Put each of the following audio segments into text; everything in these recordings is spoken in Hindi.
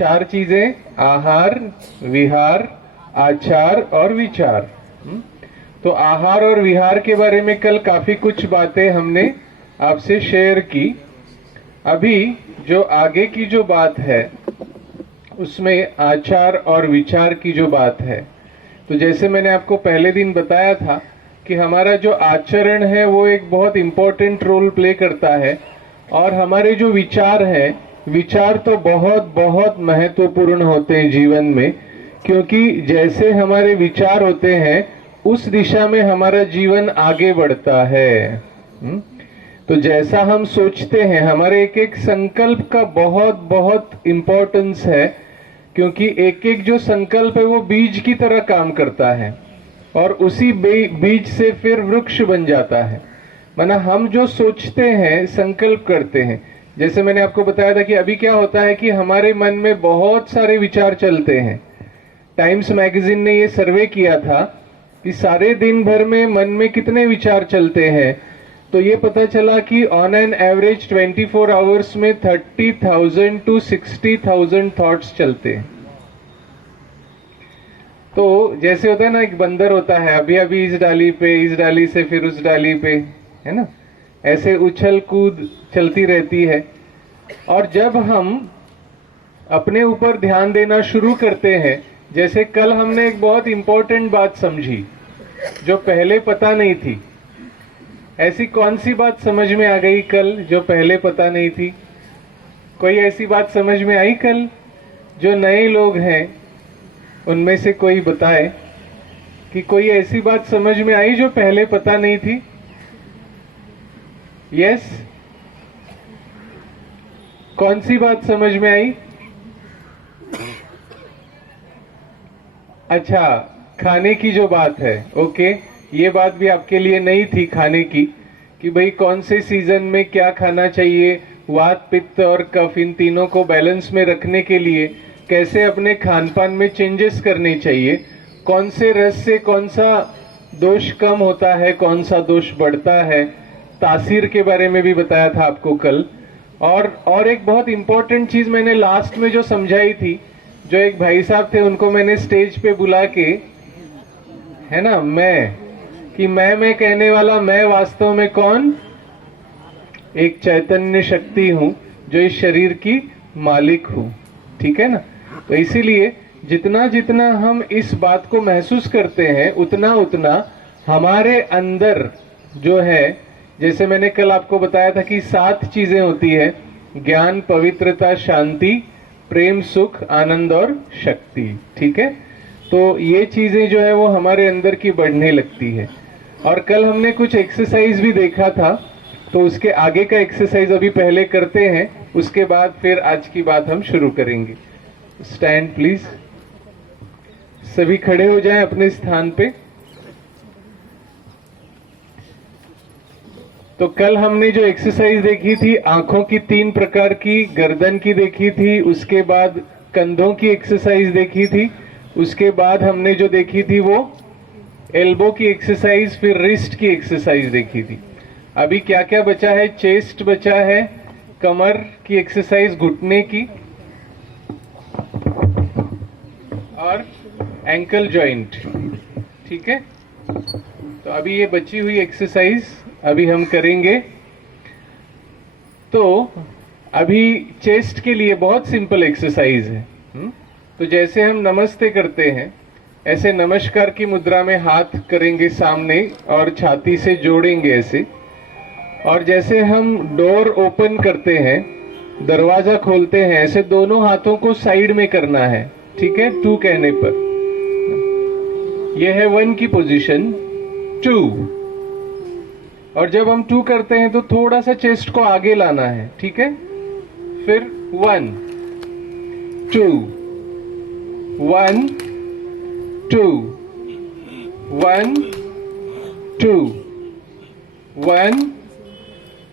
चार चीजें, आहार, विहार, आचार और विचार। तो आहार और विहार के बारे में कल काफी कुछ बातें हमने आपसे शेयर की। अभी जो आगे की जो बात है उसमें आचार और विचार की जो बात है, तो जैसे मैंने आपको पहले दिन बताया था कि हमारा जो आचरण है वो एक बहुत इम्पोर्टेंट रोल प्ले करता है, और हमारे जो विचार है, विचार तो बहुत बहुत महत्वपूर्ण होते हैं जीवन में, क्योंकि जैसे हमारे विचार होते हैं उस दिशा में हमारा जीवन आगे बढ़ता है। तो जैसा हम सोचते हैं, हमारे एक एक संकल्प का बहुत बहुत इम्पोर्टेंस है, क्योंकि एक एक जो संकल्प है वो बीज की तरह काम करता है और उसी बीज से फिर वृक्ष बन जाता है। माना हम जो सोचते हैं, संकल्प करते हैं, जैसे मैंने आपको बताया था कि अभी क्या होता है कि हमारे मन में बहुत सारे विचार चलते हैं। टाइम्स मैगजीन ने ये सर्वे किया था कि सारे दिन भर में मन में कितने विचार चलते हैं, तो ये पता चला कि ऑन एन एवरेज 24 आवर्स में 30,000 to 60,000 थॉट्स चलते हैं। तो जैसे होता है ना, एक बंदर होता है, अभी अभी इस डाली पे, इस डाली से फिर उस डाली पे, है ना, ऐसे उछल कूद चलती रहती है। और जब हम अपने ऊपर ध्यान देना शुरू करते हैं, जैसे कल हमने एक बहुत इंपॉर्टेंट बात समझी जो पहले पता नहीं थी। ऐसी कौन सी बात समझ में आ गई कल जो पहले पता नहीं थी? कोई ऐसी बात समझ में आई कल? जो नए लोग हैं उनमें से कोई बताए कि कोई ऐसी बात समझ में आई जो पहले पता नहीं थी। यस, कौन सी बात समझ में आई? अच्छा, खाने की जो बात है, ओके, ये बात भी आपके लिए नई थी खाने की, कि भाई कौन से सीजन में क्या खाना चाहिए, वात पित्त और कफ इन तीनों को बैलेंस में रखने के लिए कैसे अपने खान पान में चेंजेस करने चाहिए, कौन से रस से कौन सा दोष कम होता है, कौन सा दोष बढ़ता है, तासीर के बारे में भी बताया था आपको कल। और एक बहुत इंपॉर्टेंट चीज मैंने लास्ट में जो समझाई थी, जो एक भाई साहब थे उनको मैंने स्टेज पे बुला के, है ना, मैं कहने वाला मैं वास्तव में कौन? एक चैतन्य शक्ति हूं जो इस शरीर की मालिक हूं। ठीक है ना? तो इसीलिए जितना जितना हम इस बात को महसूस करते हैं उतना उतना हमारे अंदर जो है, जैसे मैंने कल आपको बताया था कि 7 चीजें होती है, ज्ञान, पवित्रता, शांति, प्रेम, सुख, आनंद और शक्ति। ठीक है? तो ये चीजें जो है वो हमारे अंदर की बढ़ने लगती है। और कल हमने कुछ एक्सरसाइज भी देखा था, तो उसके आगे का एक्सरसाइज अभी पहले करते हैं, उसके बाद फिर आज की बात हम शुरू करेंगे। स्टैंड प्लीज, सभी खड़े हो जाएं अपने स्थान पे। तो कल हमने जो एक्सरसाइज देखी थी, आंखों की 3 प्रकार की, गर्दन की देखी थी, उसके बाद कंधों की एक्सरसाइज देखी थी, उसके बाद हमने जो देखी थी वो एल्बो की एक्सरसाइज, फिर रिस्ट की एक्सरसाइज देखी थी। अभी क्या क्या बचा है? चेस्ट बचा है, कमर की एक्सरसाइज, घुटने की, और एंकल जॉइंट। ठीक है? तो अभी ये बची हुई एक्सरसाइज अभी हम करेंगे। तो अभी चेस्ट के लिए बहुत सिंपल एक्सरसाइज है। तो जैसे हम नमस्ते करते हैं, ऐसे नमस्कार की मुद्रा में हाथ करेंगे सामने और छाती से जोड़ेंगे ऐसे। और जैसे हम डोर ओपन करते हैं, दरवाजा खोलते हैं, ऐसे दोनों हाथों को साइड में करना है। ठीक है? 2 कहने पर यह है 1 की पोजीशन, 2। और जब हम 2 करते हैं तो थोड़ा सा चेस्ट को आगे लाना है। ठीक है? फिर 1 2 1 2 1 2 1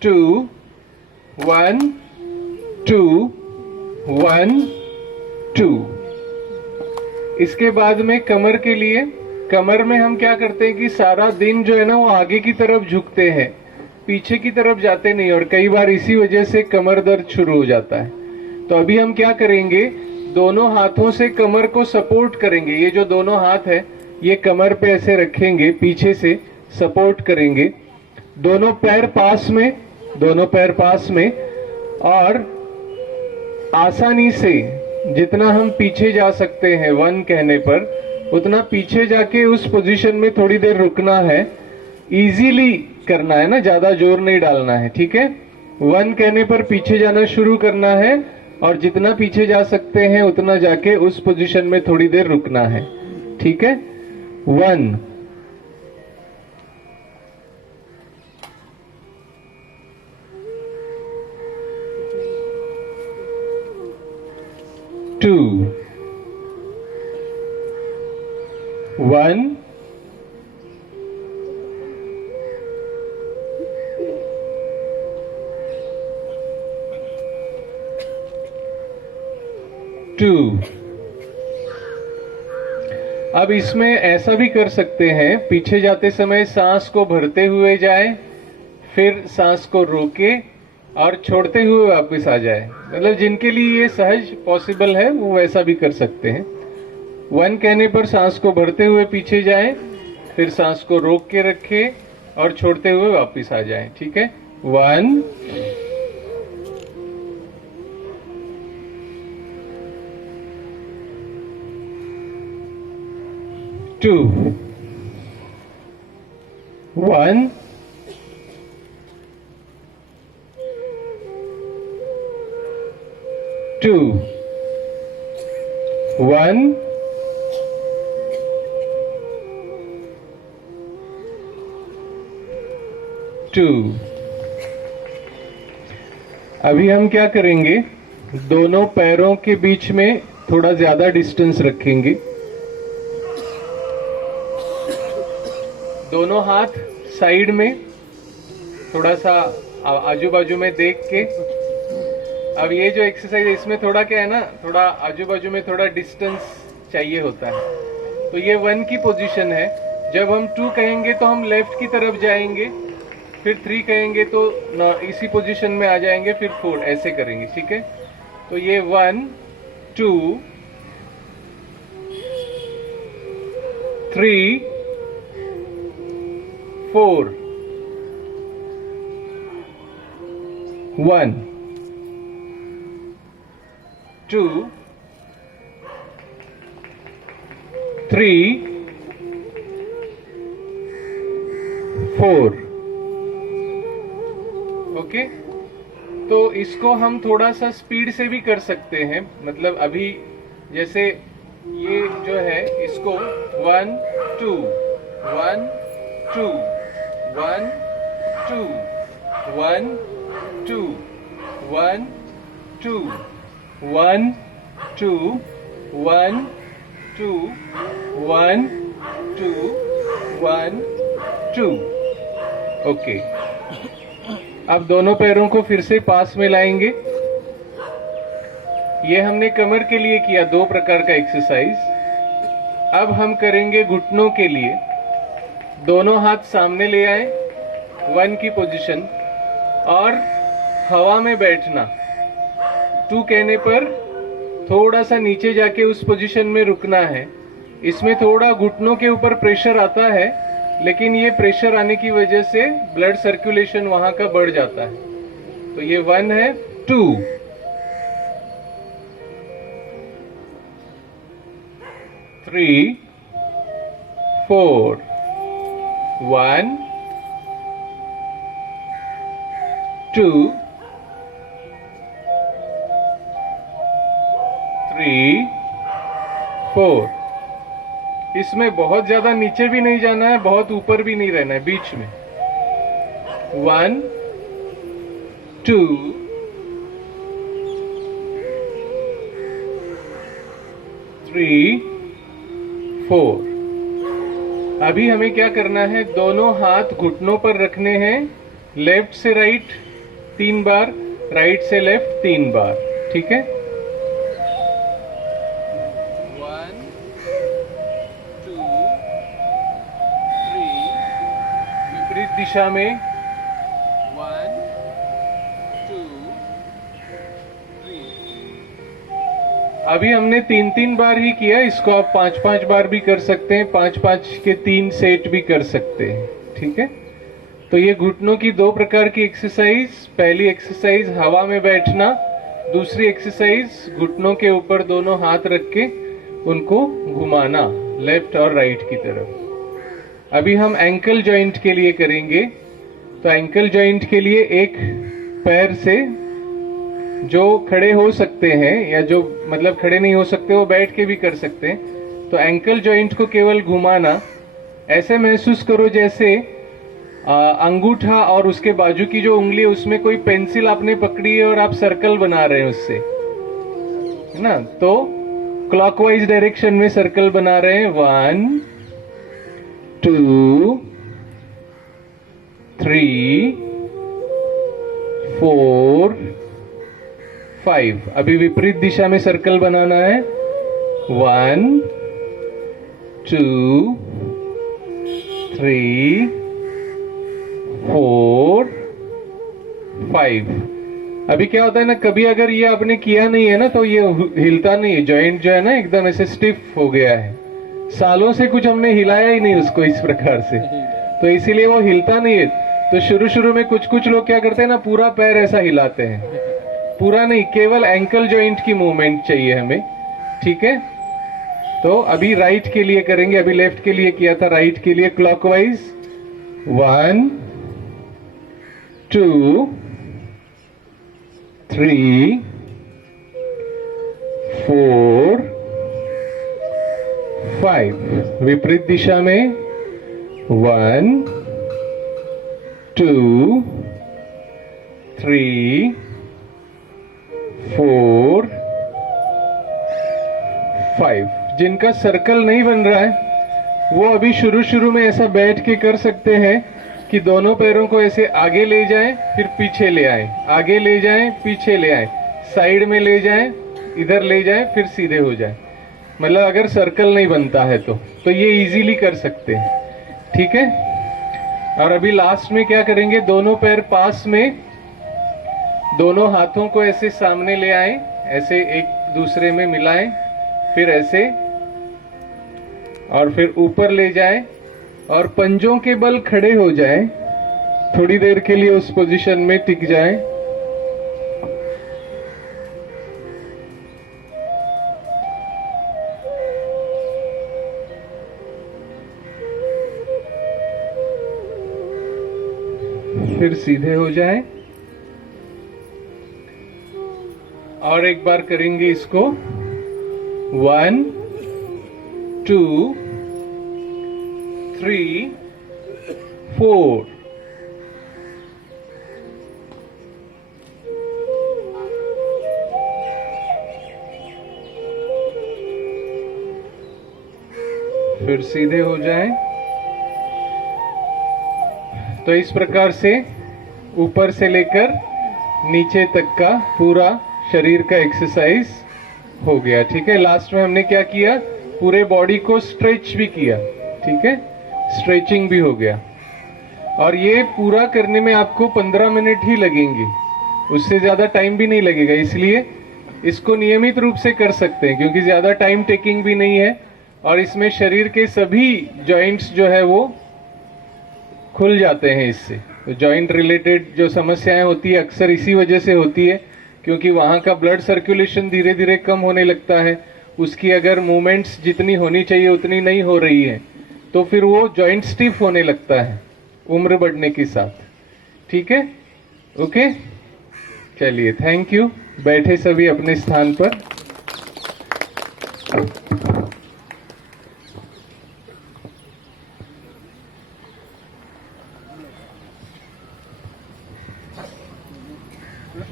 2 1 2 1 2। इसके बाद में कमर के लिए, कमर में हम क्या करते हैं कि सारा दिन जो है ना वो आगे की तरफ झुकते हैं, पीछे की तरफ जाते नहीं, और कई बार इसी वजह से कमर दर्द शुरू हो जाता है। तो अभी हम क्या करेंगे, दोनों हाथों से कमर को सपोर्ट करेंगे। ये जो दोनों हाथ है ये कमर पे ऐसे रखेंगे, पीछे से सपोर्ट करेंगे। दोनों पैर पास में, दोनों पैर पास में, और आसानी से जितना हम पीछे जा सकते हैं 1 कहने पर उतना पीछे जाके उस पोजीशन में थोड़ी देर रुकना है। इजीली करना है ना, ज्यादा जोर नहीं डालना है, ठीक है। 1 कहने पर पीछे जाना शुरू करना है और जितना पीछे जा सकते हैं उतना जाके उस पोजीशन में थोड़ी देर रुकना है, ठीक है। 1 2 1 2। अब इसमें ऐसा भी कर सकते हैं, पीछे जाते समय सांस को भरते हुए जाए, फिर सांस को रोके और छोड़ते हुए वापस आ जाए। मतलब जिनके लिए ये सहज पॉसिबल है वो वैसा भी कर सकते हैं। 1 कहने पर सांस को भरते हुए पीछे जाए, फिर सांस को रोक के रखे और छोड़ते हुए वापस आ जाए, ठीक है। 1 2 1 2 1 2। अभी हम क्या करेंगे, दोनों पैरों के बीच में थोड़ा ज्यादा डिस्टेंस रखेंगे। दोनों हाथ साइड में, थोड़ा सा आजू बाजू में देख के। अब ये जो एक्सरसाइज है इसमें थोड़ा क्या है ना, थोड़ा आजू बाजू में थोड़ा डिस्टेंस चाहिए होता है। तो ये 1 की पोजीशन है। जब हम 2 कहेंगे तो हम लेफ्ट की तरफ जाएंगे, फिर 3 कहेंगे तो इसी पोजीशन में आ जाएंगे, फिर 4 ऐसे करेंगे, ठीक है। तो ये 1 2 3 4 1 2 3 4। ओके, तो इसको हम थोड़ा सा स्पीड से भी कर सकते हैं। मतलब अभी जैसे ये जो है इसको 1 2 1 2 1 2 1 2 1 2 1 2 1 2 1 2 1 2। ओके, अब दोनों पैरों को फिर से पास में लाएंगे। ये हमने कमर के लिए किया 2 प्रकार का एक्सरसाइज। अब हम करेंगे घुटनों के लिए। दोनों हाथ सामने ले आए, 1 की पोजीशन, और हवा में बैठना। 2 कहने पर थोड़ा सा नीचे जाके उस पोजीशन में रुकना है। इसमें थोड़ा घुटनों के ऊपर प्रेशर आता है, लेकिन ये प्रेशर आने की वजह से ब्लड सर्कुलेशन वहां का बढ़ जाता है। तो ये 1 है। 2 3 4 1 2 3 4। इसमें बहुत ज्यादा नीचे भी नहीं जाना है, बहुत ऊपर भी नहीं रहना है, बीच में। 1 2 3 4। अभी हमें क्या करना है, दोनों हाथ घुटनों पर रखने हैं। लेफ्ट से राइट 3 बार, राइट से लेफ्ट 3 बार, ठीक है। 1 2 3, विपरीत दिशा में 1 2 3। अभी हमने 3-3 बार ही किया, इसको आप 5-5 बार भी कर सकते हैं, 5-5 के 3 सेट भी कर सकते हैं। ठीक है, तो ये घुटनों की 2 प्रकार की एक्सरसाइज। पहली एक्सरसाइज हवा में बैठना, दूसरी एक्सरसाइज घुटनों के ऊपर दोनों हाथ रख के उनको घुमाना लेफ्ट और राइट की तरफ। अभी हम एंकल जॉइंट के लिए करेंगे। तो एंकल जॉइंट के लिए एक पैर से जो खड़े हो सकते हैं या जो मतलब खड़े नहीं हो सकते वो बैठ के भी कर सकते हैं। तो एंकल जॉइंट को केवल घुमाना, ऐसे महसूस करो जैसे अंगूठा और उसके बाजू की जो उंगली है उसमें कोई पेंसिल आपने पकड़ी है और आप सर्कल बना रहे हैं उससे, है ना। तो क्लॉकवाइज डायरेक्शन में सर्कल बना रहे हैं। 1 2 3 4 5। अभी विपरीत दिशा में सर्कल बनाना है। 1 2 3 4 5। अभी क्या होता है ना, कभी अगर ये आपने किया नहीं है ना तो ये हिलता नहीं है, जॉइंट जो है ना एकदम ऐसे स्टिफ हो गया है। सालों से कुछ हमने हिलाया ही नहीं उसको इस प्रकार से, तो इसीलिए वो हिलता नहीं है। तो शुरू शुरू में कुछ कुछ लोग क्या करते हैं ना, पूरा पैर ऐसा हिलाते हैं, पूरा नहीं, केवल एंकल जॉइंट की मूवमेंट चाहिए हमें। ठीक है, तो अभी राइट के लिए करेंगे, अभी लेफ्ट के लिए किया था, राइट के लिए क्लॉकवाइज। 1 2 3 4 5। विपरीत दिशा में 1 2 3 4 5। जिनका सर्कल नहीं बन रहा है वो अभी शुरू शुरू में ऐसा बैठ के कर सकते हैं कि दोनों पैरों को ऐसे आगे ले जाएं फिर पीछे ले आए, आगे ले जाएं पीछे ले आए, साइड में ले जाएं, इधर ले जाएं फिर सीधे हो जाए। मतलब अगर सर्कल नहीं बनता है तो ये इजीली कर सकते हैं। ठीक है, और अभी लास्ट में क्या करेंगे, दोनों पैर पास में, दोनों हाथों को ऐसे सामने ले आए, ऐसे एक दूसरे में मिलाएं, फिर ऐसे और फिर ऊपर ले जाएं और पंजों के बल खड़े हो जाएं, थोड़ी देर के लिए उस पोजीशन में टिक जाएं। फिर सीधे हो जाएं और एक बार करेंगे इसको। 1 2 3 4। फिर सीधे हो जाएं। तो इस प्रकार से ऊपर से लेकर नीचे तक का पूरा शरीर का एक्सरसाइज हो गया। ठीक है, लास्ट में हमने क्या किया, पूरे बॉडी को स्ट्रेच भी किया। ठीक है, स्ट्रेचिंग भी हो गया। और ये पूरा करने में आपको 15 मिनट ही लगेंगे, उससे ज्यादा टाइम भी नहीं लगेगा। इसलिए इसको नियमित रूप से कर सकते हैं क्योंकि ज्यादा टाइम टेकिंग भी नहीं है और इसमें शरीर के सभी जॉइंट्स जो है वो खुल जाते हैं इससे। तो जॉइंट रिलेटेड जो समस्याएं होती है अक्सर इसी वजह से होती है क्योंकि वहाँ का ब्लड सर्कुलेशन धीरे धीरे कम होने लगता है, उसकी अगर मूवमेंट्स जितनी होनी चाहिए उतनी नहीं हो रही है तो फिर वो जॉइंट स्टिफ होने लगता है उम्र बढ़ने के साथ। ठीक है, ओके, चलिए, थैंक यू। बैठे सभी अपने स्थान पर।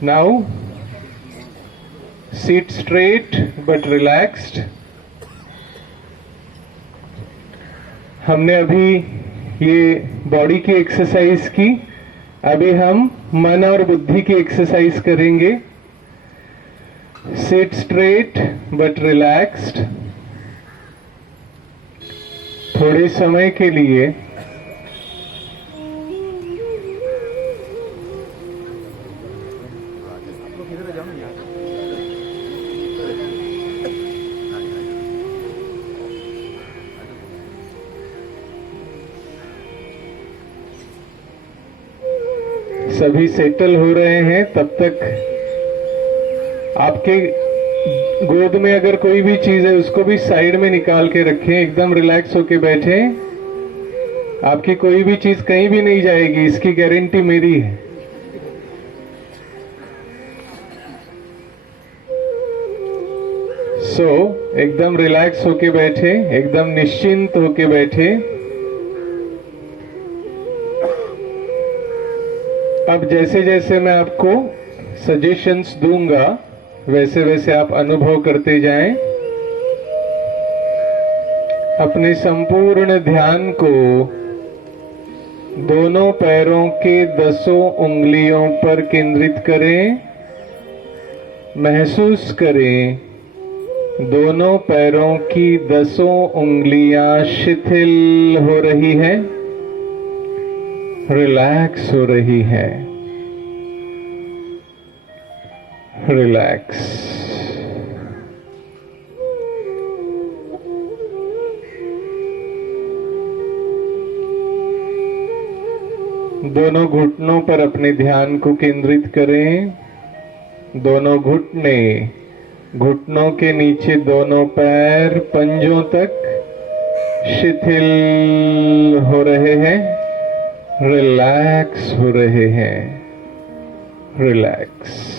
Now sit straight but relaxed। हमने अभी ये बॉडी की एक्सरसाइज की, अभी हम मन और बुद्धि की एक्सरसाइज करेंगे। Seat straight but relaxed. थोड़े समय के लिए सभी सेटल हो रहे हैं तब तक आपके गोद में अगर कोई भी चीज है उसको भी साइड में निकाल के रखें, एकदम रिलैक्स होके बैठे। आपकी कोई भी चीज कहीं भी नहीं जाएगी, इसकी गारंटी मेरी है। एकदम रिलैक्स होके बैठे, एकदम निश्चिंत होके बैठे। अब जैसे जैसे मैं आपको सजेशंस दूंगा वैसे वैसे आप अनुभव करते जाएं। अपने संपूर्ण ध्यान को दोनों पैरों के 10 उंगलियों पर केंद्रित करें। महसूस करें दोनों पैरों की 10 उंगलियां शिथिल हो रही हैं, रिलैक्स हो रही है। रिलैक्स। दोनों घुटनों पर अपने ध्यान को केंद्रित करें। दोनों घुटने, घुटनों के नीचे दोनों पैर पंजों तक शिथिल हो रहे हैं, रिलैक्स हो रहे हैं। रिलैक्स।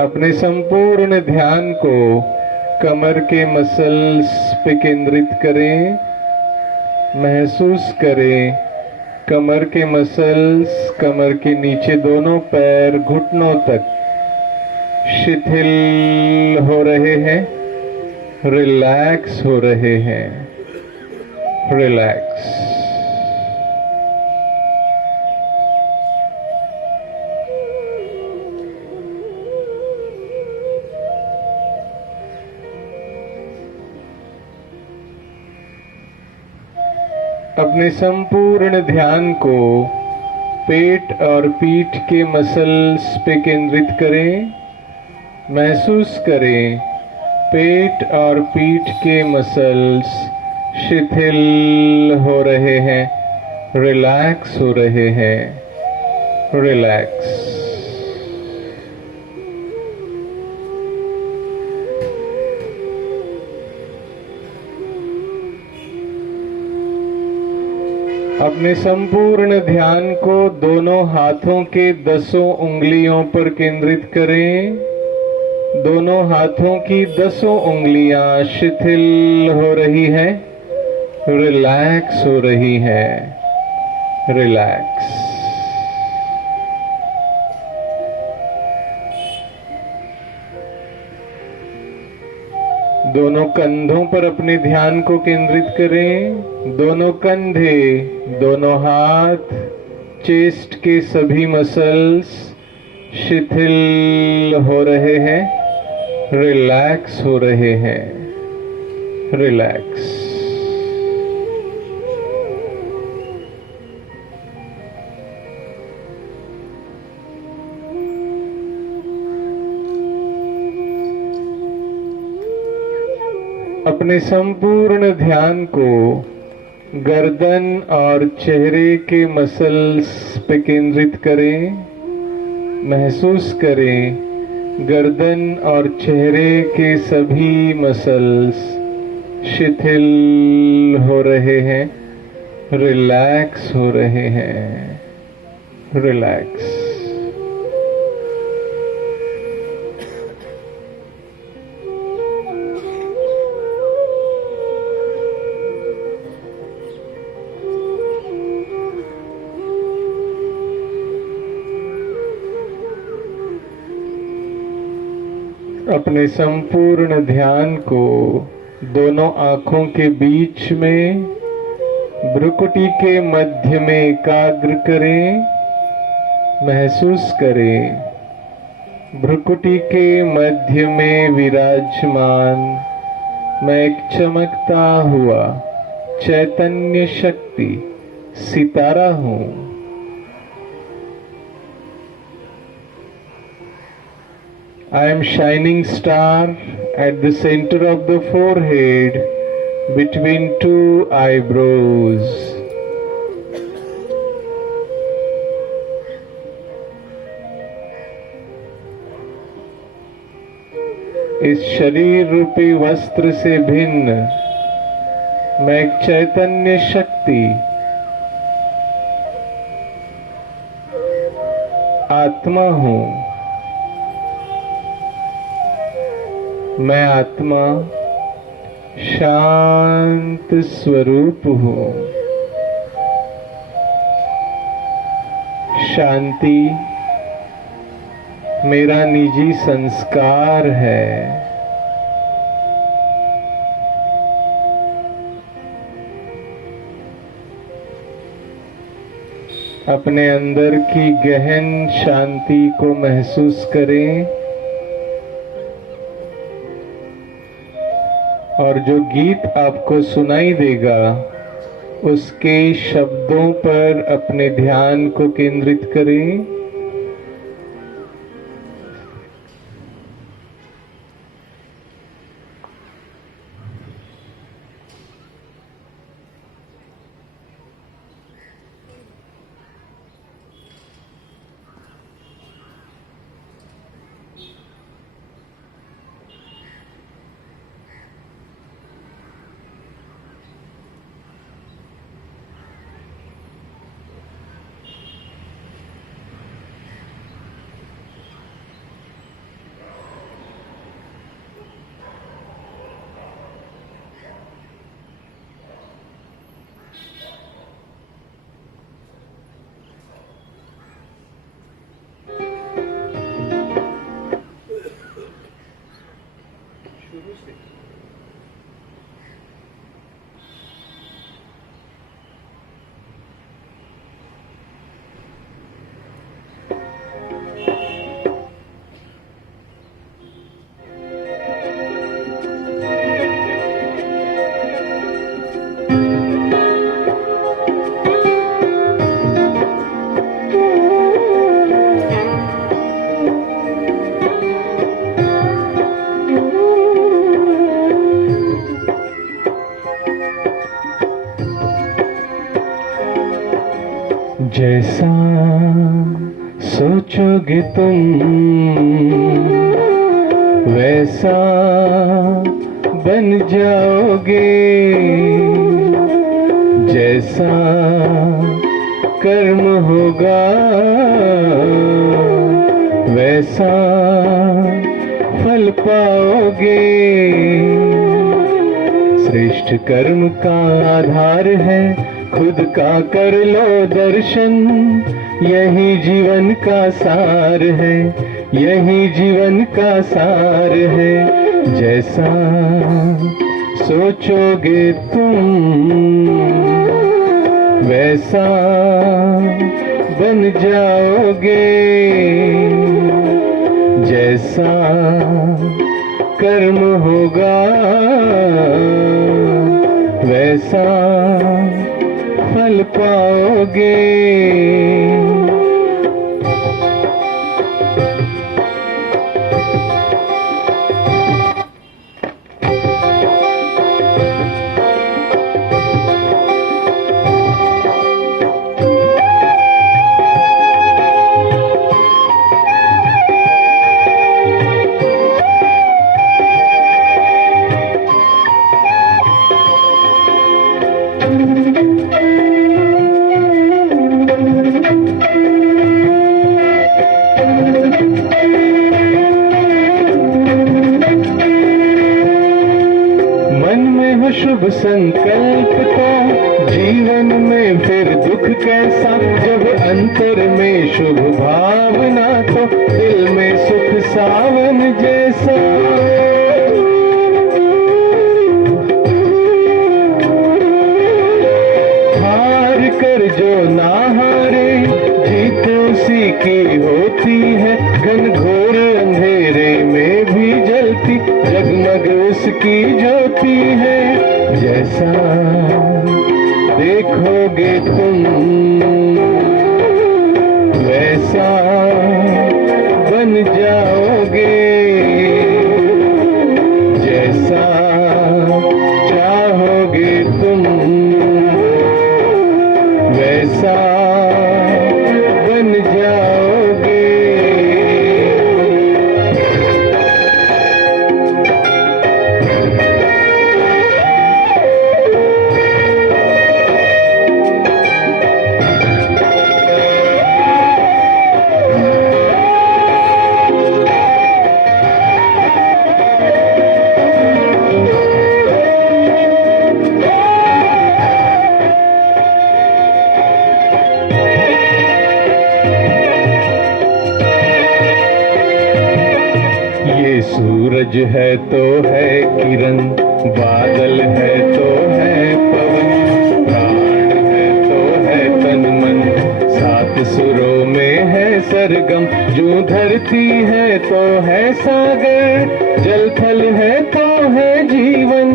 अपने संपूर्ण ध्यान को कमर के मसल्स पे केंद्रित करें। महसूस करें कमर के मसल्स, कमर के नीचे दोनों पैर घुटनों तक शिथिल हो रहे हैं, रिलैक्स हो रहे हैं। रिलैक्स। अपने संपूर्ण ध्यान को पेट और पीठ के मसल्स पे केंद्रित करें। महसूस करें पेट और पीठ के मसल्स शिथिल हो रहे हैं, रिलैक्स हो रहे हैं। रिलैक्स। अपने संपूर्ण ध्यान को दोनों हाथों के 10 उंगलियों पर केंद्रित करें। दोनों हाथों की 10 उंगलियां शिथिल हो रही हैं, रिलैक्स हो रही हैं। रिलैक्स। दोनों कंधों पर अपने ध्यान को केंद्रित करें। दोनों कंधे, दोनों हाथ, चेस्ट के सभी मसल्स शिथिल हो रहे हैं, रिलैक्स हो रहे हैं। रिलैक्स। अपने संपूर्ण ध्यान को गर्दन और चेहरे के मसल्स पे केंद्रित करें। महसूस करें गर्दन और चेहरे के सभी मसल्स शिथिल हो रहे हैं, रिलैक्स हो रहे हैं। रिलैक्स। अपने संपूर्ण ध्यान को दोनों आंखों के बीच में भ्रुकुटी के मध्य में एकाग्र करें। महसूस करें भ्रुकुटी के मध्य में विराजमान मैं एक चमकता हुआ चैतन्य शक्ति सितारा हूं। I am shining star at the center of the forehead between two eyebrows. इस शरीर रूपी वस्त्र से भिन्न मैं एक चैतन्य शक्ति आत्मा हूं। मैं आत्मा शांत स्वरूप हूं। शांति मेरा निजी संस्कार है। अपने अंदर की गहन शांति को महसूस करें और जो गीत आपको सुनाई देगा उसके शब्दों पर अपने ध्यान को केंद्रित करें। जैसा सोचोगे तुम वैसा बन जाओगे। जैसा कर्म होगा वैसा फल पाओगे। श्रेष्ठ कर्म का आधार है खुद का कर लो दर्शन। यही जीवन का सार है, यही जीवन का सार है। जैसा सोचोगे तुम वैसा बन जाओगे। जैसा कर्म होगा वैसा फल पाओगे। शुभ संकल्प तो जीवन में फिर दुख कैसा। जब अंतर में शुभ भावना तो दिल में सुख सावन जैसा। हार कर जो ना हारे जीत उसी की होती है। घनघोर अंधेरे में भी जलती जगमग उसकी ज्योति है। जैसा देखोगे तुम वैसा बन जाओगे। वैसा बन जाओगे। ये सूरज है तो है किरण, बादल है तो है पवन, प्राण है तो है तन मन, सात सुरों में है सरगम। जो धरती है तो है सागर, जल थल है तो है जीवन,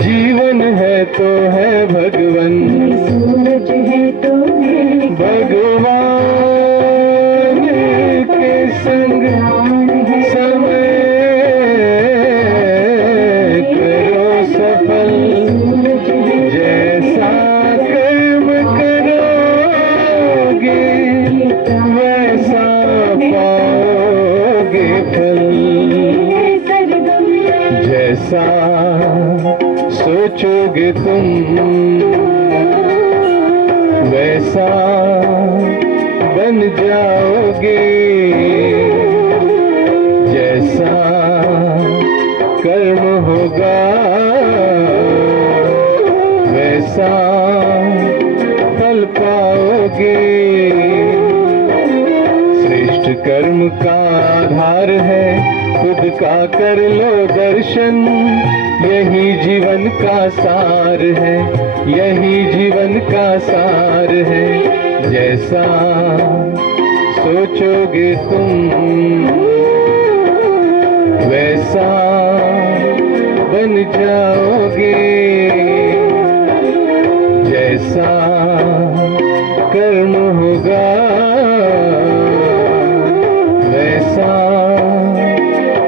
जीवन है तो है भगवन। सूरज है तो है भगवान के संग समय करो सफल, जैसा कर्म करोगे वैसा पाओगे फल। जैसा सोचोगे तुम वैसा बन जाओगे। जैसा कर्म होगा वैसा फल पाओगे। श्रेष्ठ कर्म का आधार है खुद का कर लो दर्शन, यही जीवन का सार है, यही जीवन का सार है। जैसा सोचोगे तुम वैसा बन जाओगे। जैसा कर्म होगा वैसा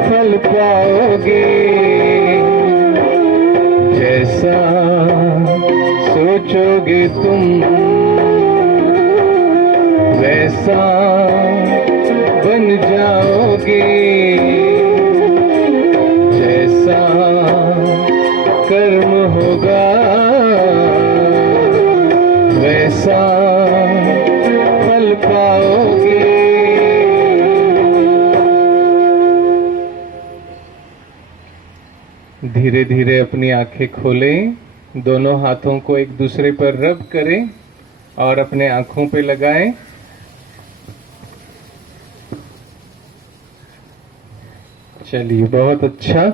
फल पाओगे। जैसा सोचोगे तुम वैसा बन जाओगे। जैसा कर्म होगा वैसा फल पाओगे। धीरे धीरे अपनी आंखें खोलें, दोनों हाथों को एक दूसरे पर रब करें और अपने आंखों पे लगाएं। चलिए, बहुत अच्छा।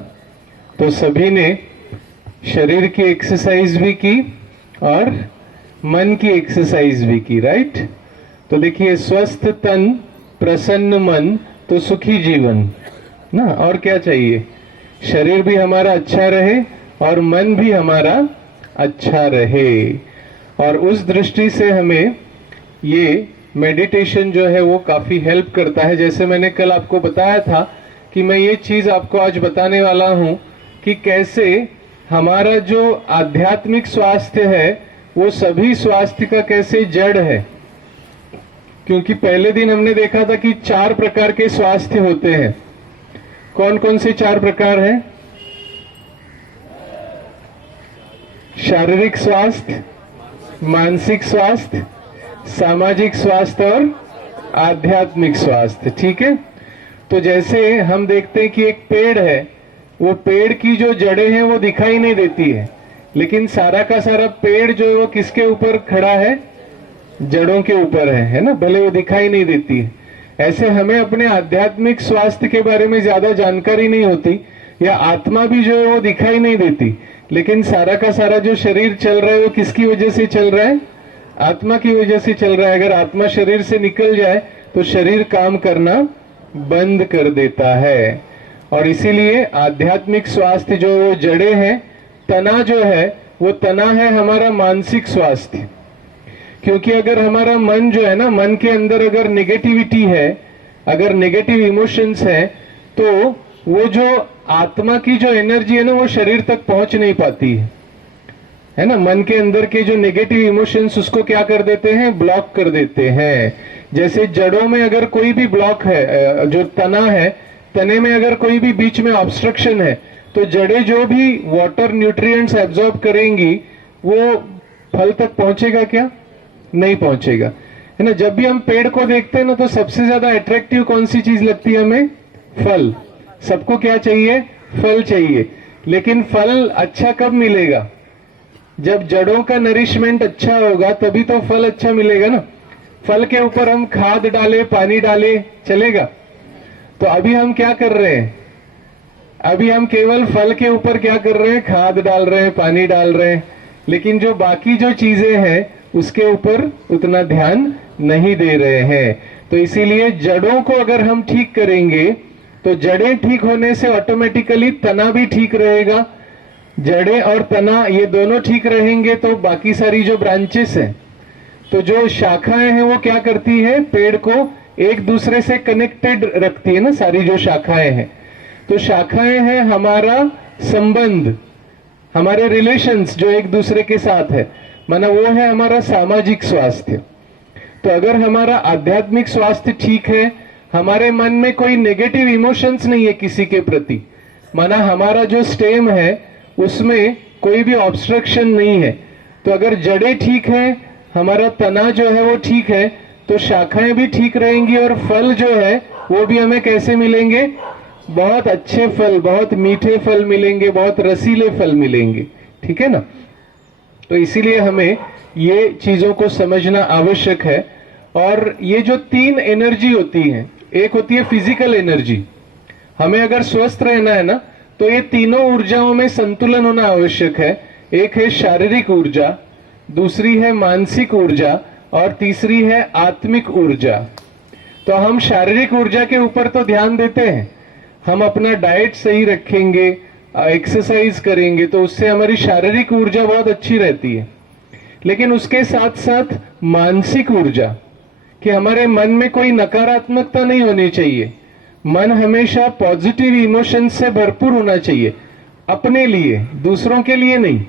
तो सभी ने शरीर की एक्सरसाइज भी की और मन की एक्सरसाइज भी की, राइट? तो देखिए, स्वस्थ तन, प्रसन्न मन तो सुखी जीवन ना। और क्या चाहिए? शरीर भी हमारा अच्छा रहे और मन भी हमारा अच्छा रहे। और उस दृष्टि से हमें ये मेडिटेशन जो है वो काफी हेल्प करता है। जैसे मैंने कल आपको बताया था कि मैं ये चीज आपको आज बताने वाला हूं कि कैसे हमारा जो आध्यात्मिक स्वास्थ्य है वो सभी स्वास्थ्य का कैसे जड़ है। क्योंकि पहले दिन हमने देखा था कि 4 प्रकार के स्वास्थ्य होते हैं। कौन कौन से 4 प्रकार हैं? शारीरिक स्वास्थ्य, मानसिक स्वास्थ्य, सामाजिक स्वास्थ्य और आध्यात्मिक स्वास्थ्य। ठीक है? तो जैसे हम देखते हैं कि एक पेड़ है, वो पेड़ की जो जड़ें हैं वो दिखाई नहीं देती है, लेकिन सारा का सारा पेड़ जो है वो किसके ऊपर खड़ा है? जड़ों के ऊपर है ना? भले वो दिखाई नहीं देती है। ऐसे हमें अपने आध्यात्मिक स्वास्थ्य के बारे में ज्यादा जानकारी नहीं होती, या आत्मा भी जो है वो दिखाई नहीं देती, लेकिन सारा का सारा जो शरीर चल रहा है वो किसकी वजह से चल रहा है? आत्मा की वजह से चल रहा है। अगर आत्मा शरीर से निकल जाए तो शरीर काम करना बंद कर देता है। और इसीलिए आध्यात्मिक स्वास्थ्य जो वो जड़ें हैं, तना जो है वो तना है हमारा मानसिक स्वास्थ्य। क्योंकि अगर हमारा मन जो है ना, मन के अंदर अगर नेगेटिविटी है, अगर नेगेटिव इमोशंस है, तो वो जो आत्मा की जो एनर्जी है ना वो शरीर तक पहुंच नहीं पाती है। है ना, मन के अंदर के जो नेगेटिव इमोशंस उसको क्या कर देते हैं, ब्लॉक कर देते हैं। जैसे जड़ों में अगर कोई भी ब्लॉक है, जो तना है, तने में अगर कोई भी बीच में ऑब्स्ट्रक्शन है, तो जड़ें जो भी वाटर न्यूट्रिएंट्स एब्जॉर्ब करेंगी वो फल तक पहुंचेगा क्या, नहीं पहुंचेगा, है ना। जब भी हम पेड़ को देखते हैं ना, तो सबसे ज्यादा अट्रैक्टिव कौन सी चीज लगती है हमें, फल। सबको क्या चाहिए, फल चाहिए। लेकिन फल अच्छा कब मिलेगा, जब जड़ों का नरिशमेंट अच्छा होगा तभी तो फल अच्छा मिलेगा ना। फल के ऊपर हम खाद डाले, पानी डाले, चलेगा? तो अभी हम क्या कर रहे हैं, अभी हम केवल फल के ऊपर क्या कर रहे हैं, खाद डाल रहे हैं, पानी डाल रहे हैं, लेकिन जो बाकी जो चीजें हैं उसके ऊपर उतना ध्यान नहीं दे रहे हैं। तो इसीलिए जड़ों को अगर हम ठीक करेंगे तो जड़ें ठीक होने से ऑटोमेटिकली तना भी ठीक रहेगा। जड़ें और तना ये दोनों ठीक रहेंगे तो बाकी सारी जो ब्रांचेस हैं, तो जो शाखाएं हैं वो क्या करती है, पेड़ को एक दूसरे से कनेक्टेड रखती है ना, सारी जो शाखाएं हैं। तो शाखाएं हैं हमारा संबंध, हमारे रिलेशंस जो एक दूसरे के साथ है, माना वो है हमारा सामाजिक स्वास्थ्य। तो अगर हमारा आध्यात्मिक स्वास्थ्य ठीक है, हमारे मन में कोई नेगेटिव इमोशंस नहीं है किसी के प्रति, माना हमारा जो स्टेम है उसमें कोई भी ऑब्स्ट्रक्शन नहीं है, तो अगर जड़ें ठीक है, हमारा तना जो है वो ठीक है, तो शाखाएं भी ठीक रहेंगी और फल जो है वो भी हमें कैसे मिलेंगे, बहुत अच्छे फल, बहुत मीठे फल मिलेंगे, बहुत रसीले फल मिलेंगे। ठीक है ना। तो इसीलिए हमें ये चीजों को समझना आवश्यक है। और ये जो तीन एनर्जी होती है, एक होती है फिजिकल एनर्जी, हमें अगर स्वस्थ रहना है ना तो ये तीनों ऊर्जाओं में संतुलन होना आवश्यक है। एक है शारीरिक ऊर्जा, दूसरी है मानसिक ऊर्जा और तीसरी है आत्मिक ऊर्जा। तो हम शारीरिक ऊर्जा के ऊपर तो ध्यान देते हैं, हम अपना डाइट सही रखेंगे, एक्सरसाइज करेंगे तो उससे हमारी शारीरिक ऊर्जा बहुत अच्छी रहती है। लेकिन उसके साथ साथ मानसिक ऊर्जा, कि हमारे मन में कोई नकारात्मकता नहीं होनी चाहिए, मन हमेशा पॉजिटिव इमोशंस से भरपूर होना चाहिए, अपने लिए, दूसरों के लिए नहीं।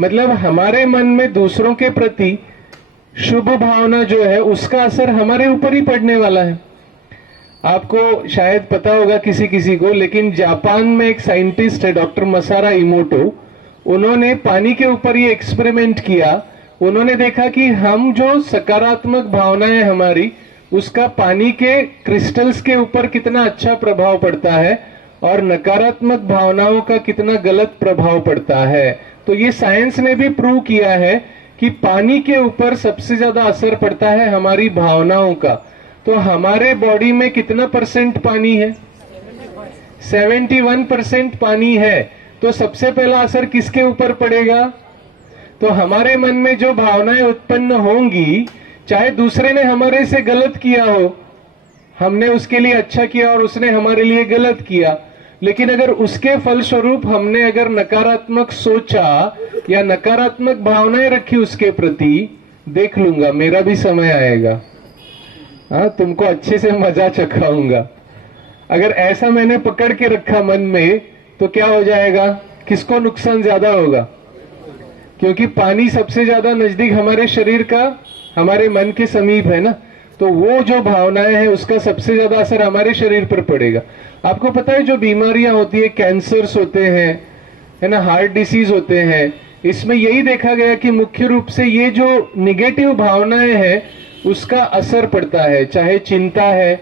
मतलब हमारे मन में दूसरों के प्रति शुभ भावना जो है उसका असर हमारे ऊपर ही पड़ने वाला है। आपको शायद पता होगा किसी किसी को, लेकिन जापान में एक साइंटिस्ट है डॉक्टर मसारा इमोटो, उन्होंने पानी के ऊपर ये एक्सपेरिमेंट किया। उन्होंने देखा कि हम जो सकारात्मक भावनाएं हमारी, उसका पानी के क्रिस्टल्स के ऊपर कितना अच्छा प्रभाव पड़ता है और नकारात्मक भावनाओं का कितना गलत प्रभाव पड़ता है। तो ये साइंस ने भी प्रूव किया है कि पानी के ऊपर सबसे ज्यादा असर पड़ता है हमारी भावनाओं का। तो हमारे बॉडी में कितना परसेंट पानी है, 71% पानी है। तो सबसे पहला असर किसके ऊपर पड़ेगा, तो हमारे मन में जो भावनाएं उत्पन्न होंगी, चाहे दूसरे ने हमारे से गलत किया हो, हमने उसके लिए अच्छा किया और उसने हमारे लिए गलत किया, लेकिन अगर उसके फलस्वरूप हमने अगर नकारात्मक सोचा या नकारात्मक भावनाएं रखी उसके प्रति, देख लूंगा मेरा भी समय आएगा, हाँ तुमको अच्छे से मजा चखाऊंगा, अगर ऐसा मैंने पकड़ के रखा मन में तो क्या हो जाएगा, किसको नुकसान ज्यादा होगा, क्योंकि पानी सबसे ज्यादा नजदीक हमारे शरीर का, हमारे मन के समीप है ना, तो वो जो भावनाएं हैं उसका सबसे ज्यादा असर हमारे शरीर पर पड़ेगा। आपको पता है जो बीमारियां होती है, कैंसर्स होते हैं, है ना, हार्ट डिसीज होते हैं, इसमें यही देखा गया कि मुख्य रूप से ये जो निगेटिव भावनाएं हैं उसका असर पड़ता है। चाहे चिंता है,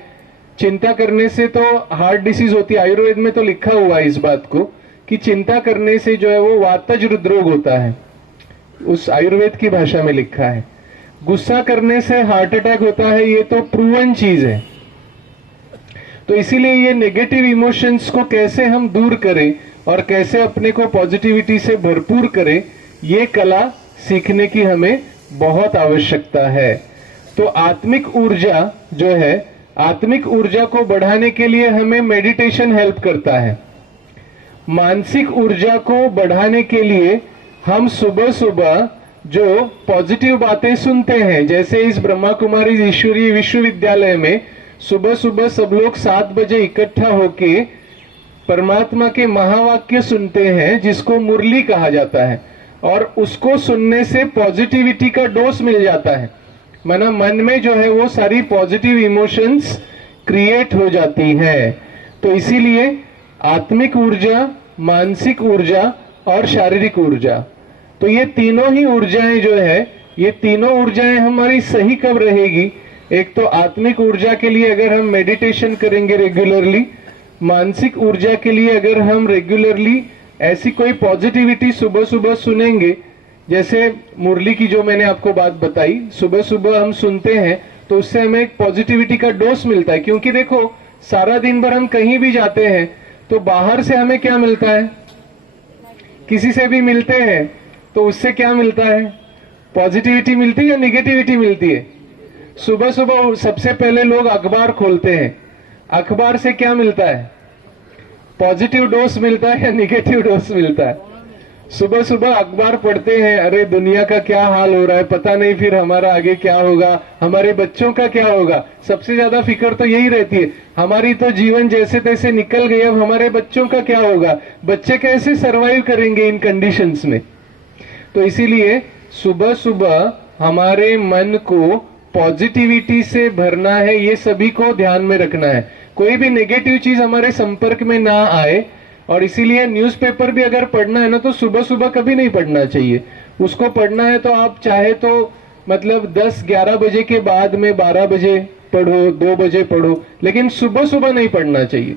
चिंता करने से तो हार्ट डिसीज होती है, आयुर्वेद में तो लिखा हुआ है इस बात को कि चिंता करने से जो है वो वातज हृदरोग होता है, उस आयुर्वेद की भाषा में लिखा है। गुस्सा करने से हार्ट अटैक होता है, ये तो प्रूवन चीज है। तो इसीलिए ये नेगेटिव इमोशंस को कैसे हम दूर करें और कैसे अपने को पॉजिटिविटी से भरपूर करें, ये कला सीखने की हमें बहुत आवश्यकता है। तो आत्मिक ऊर्जा जो है, आत्मिक ऊर्जा को बढ़ाने के लिए हमें मेडिटेशन हेल्प करता है। मानसिक ऊर्जा को बढ़ाने के लिए हम सुबह सुबह जो पॉजिटिव बातें सुनते हैं, जैसे इस ब्रह्मा कुमारी ईश्वरीय विश्वविद्यालय में सुबह सुबह सब लोग 7 बजे इकट्ठा होके परमात्मा के महावाक्य सुनते हैं, जिसको मुरली कहा जाता है। और उसको सुनने से पॉजिटिविटी का डोज मिल जाता है। माना मन में जो है वो सारी पॉजिटिव इमोशंस क्रिएट हो जाती है। तो इसीलिए आत्मिक ऊर्जा, मानसिक ऊर्जा और शारीरिक ऊर्जा, तो ये तीनों ही ऊर्जाएं जो है, ये तीनों ऊर्जाएं हमारी सही कब रहेगी? एक तो आत्मिक ऊर्जा के लिए अगर हम मेडिटेशन करेंगे रेगुलरली, मानसिक ऊर्जा के लिए अगर हम रेगुलरली ऐसी कोई पॉजिटिविटी सुबह सुबह सुनेंगे, जैसे मुरली की जो मैंने आपको बात बताई, सुबह सुबह हम सुनते हैं तो उससे हमें एक पॉजिटिविटी का डोज मिलता है। क्योंकि देखो सारा दिन भर हम कहीं भी जाते हैं तो बाहर से हमें क्या मिलता है? किसी से भी मिलते हैं तो उससे क्या मिलता है? पॉजिटिविटी मिलती है या निगेटिविटी मिलती है? सुबह सुबह सबसे पहले लोग अखबार खोलते हैं, अखबार से क्या मिलता है? पॉजिटिव डोज मिलता है या निगेटिव डोज मिलता है? सुबह सुबह अखबार पढ़ते हैं, अरे दुनिया का क्या हाल हो रहा है, पता नहीं फिर हमारा आगे क्या होगा, हमारे बच्चों का क्या होगा। सबसे ज्यादा फिक्र तो यही रहती है, हमारी तो जीवन जैसे तैसे निकल गई, अब हमारे बच्चों का क्या होगा, बच्चे कैसे सरवाइव करेंगे इन कंडीशंस में। तो इसीलिए सुबह सुबह हमारे मन को पॉजिटिविटी से भरना है, ये सभी को ध्यान में रखना है। कोई भी नेगेटिव चीज हमारे संपर्क में ना आए। और इसीलिए न्यूज़पेपर भी अगर पढ़ना है ना तो सुबह सुबह कभी नहीं पढ़ना चाहिए। उसको पढ़ना है तो आप चाहे तो मतलब 10-11 बजे के बाद में 12 बजे पढ़ो, 2 बजे पढ़ो, लेकिन सुबह सुबह नहीं पढ़ना चाहिए।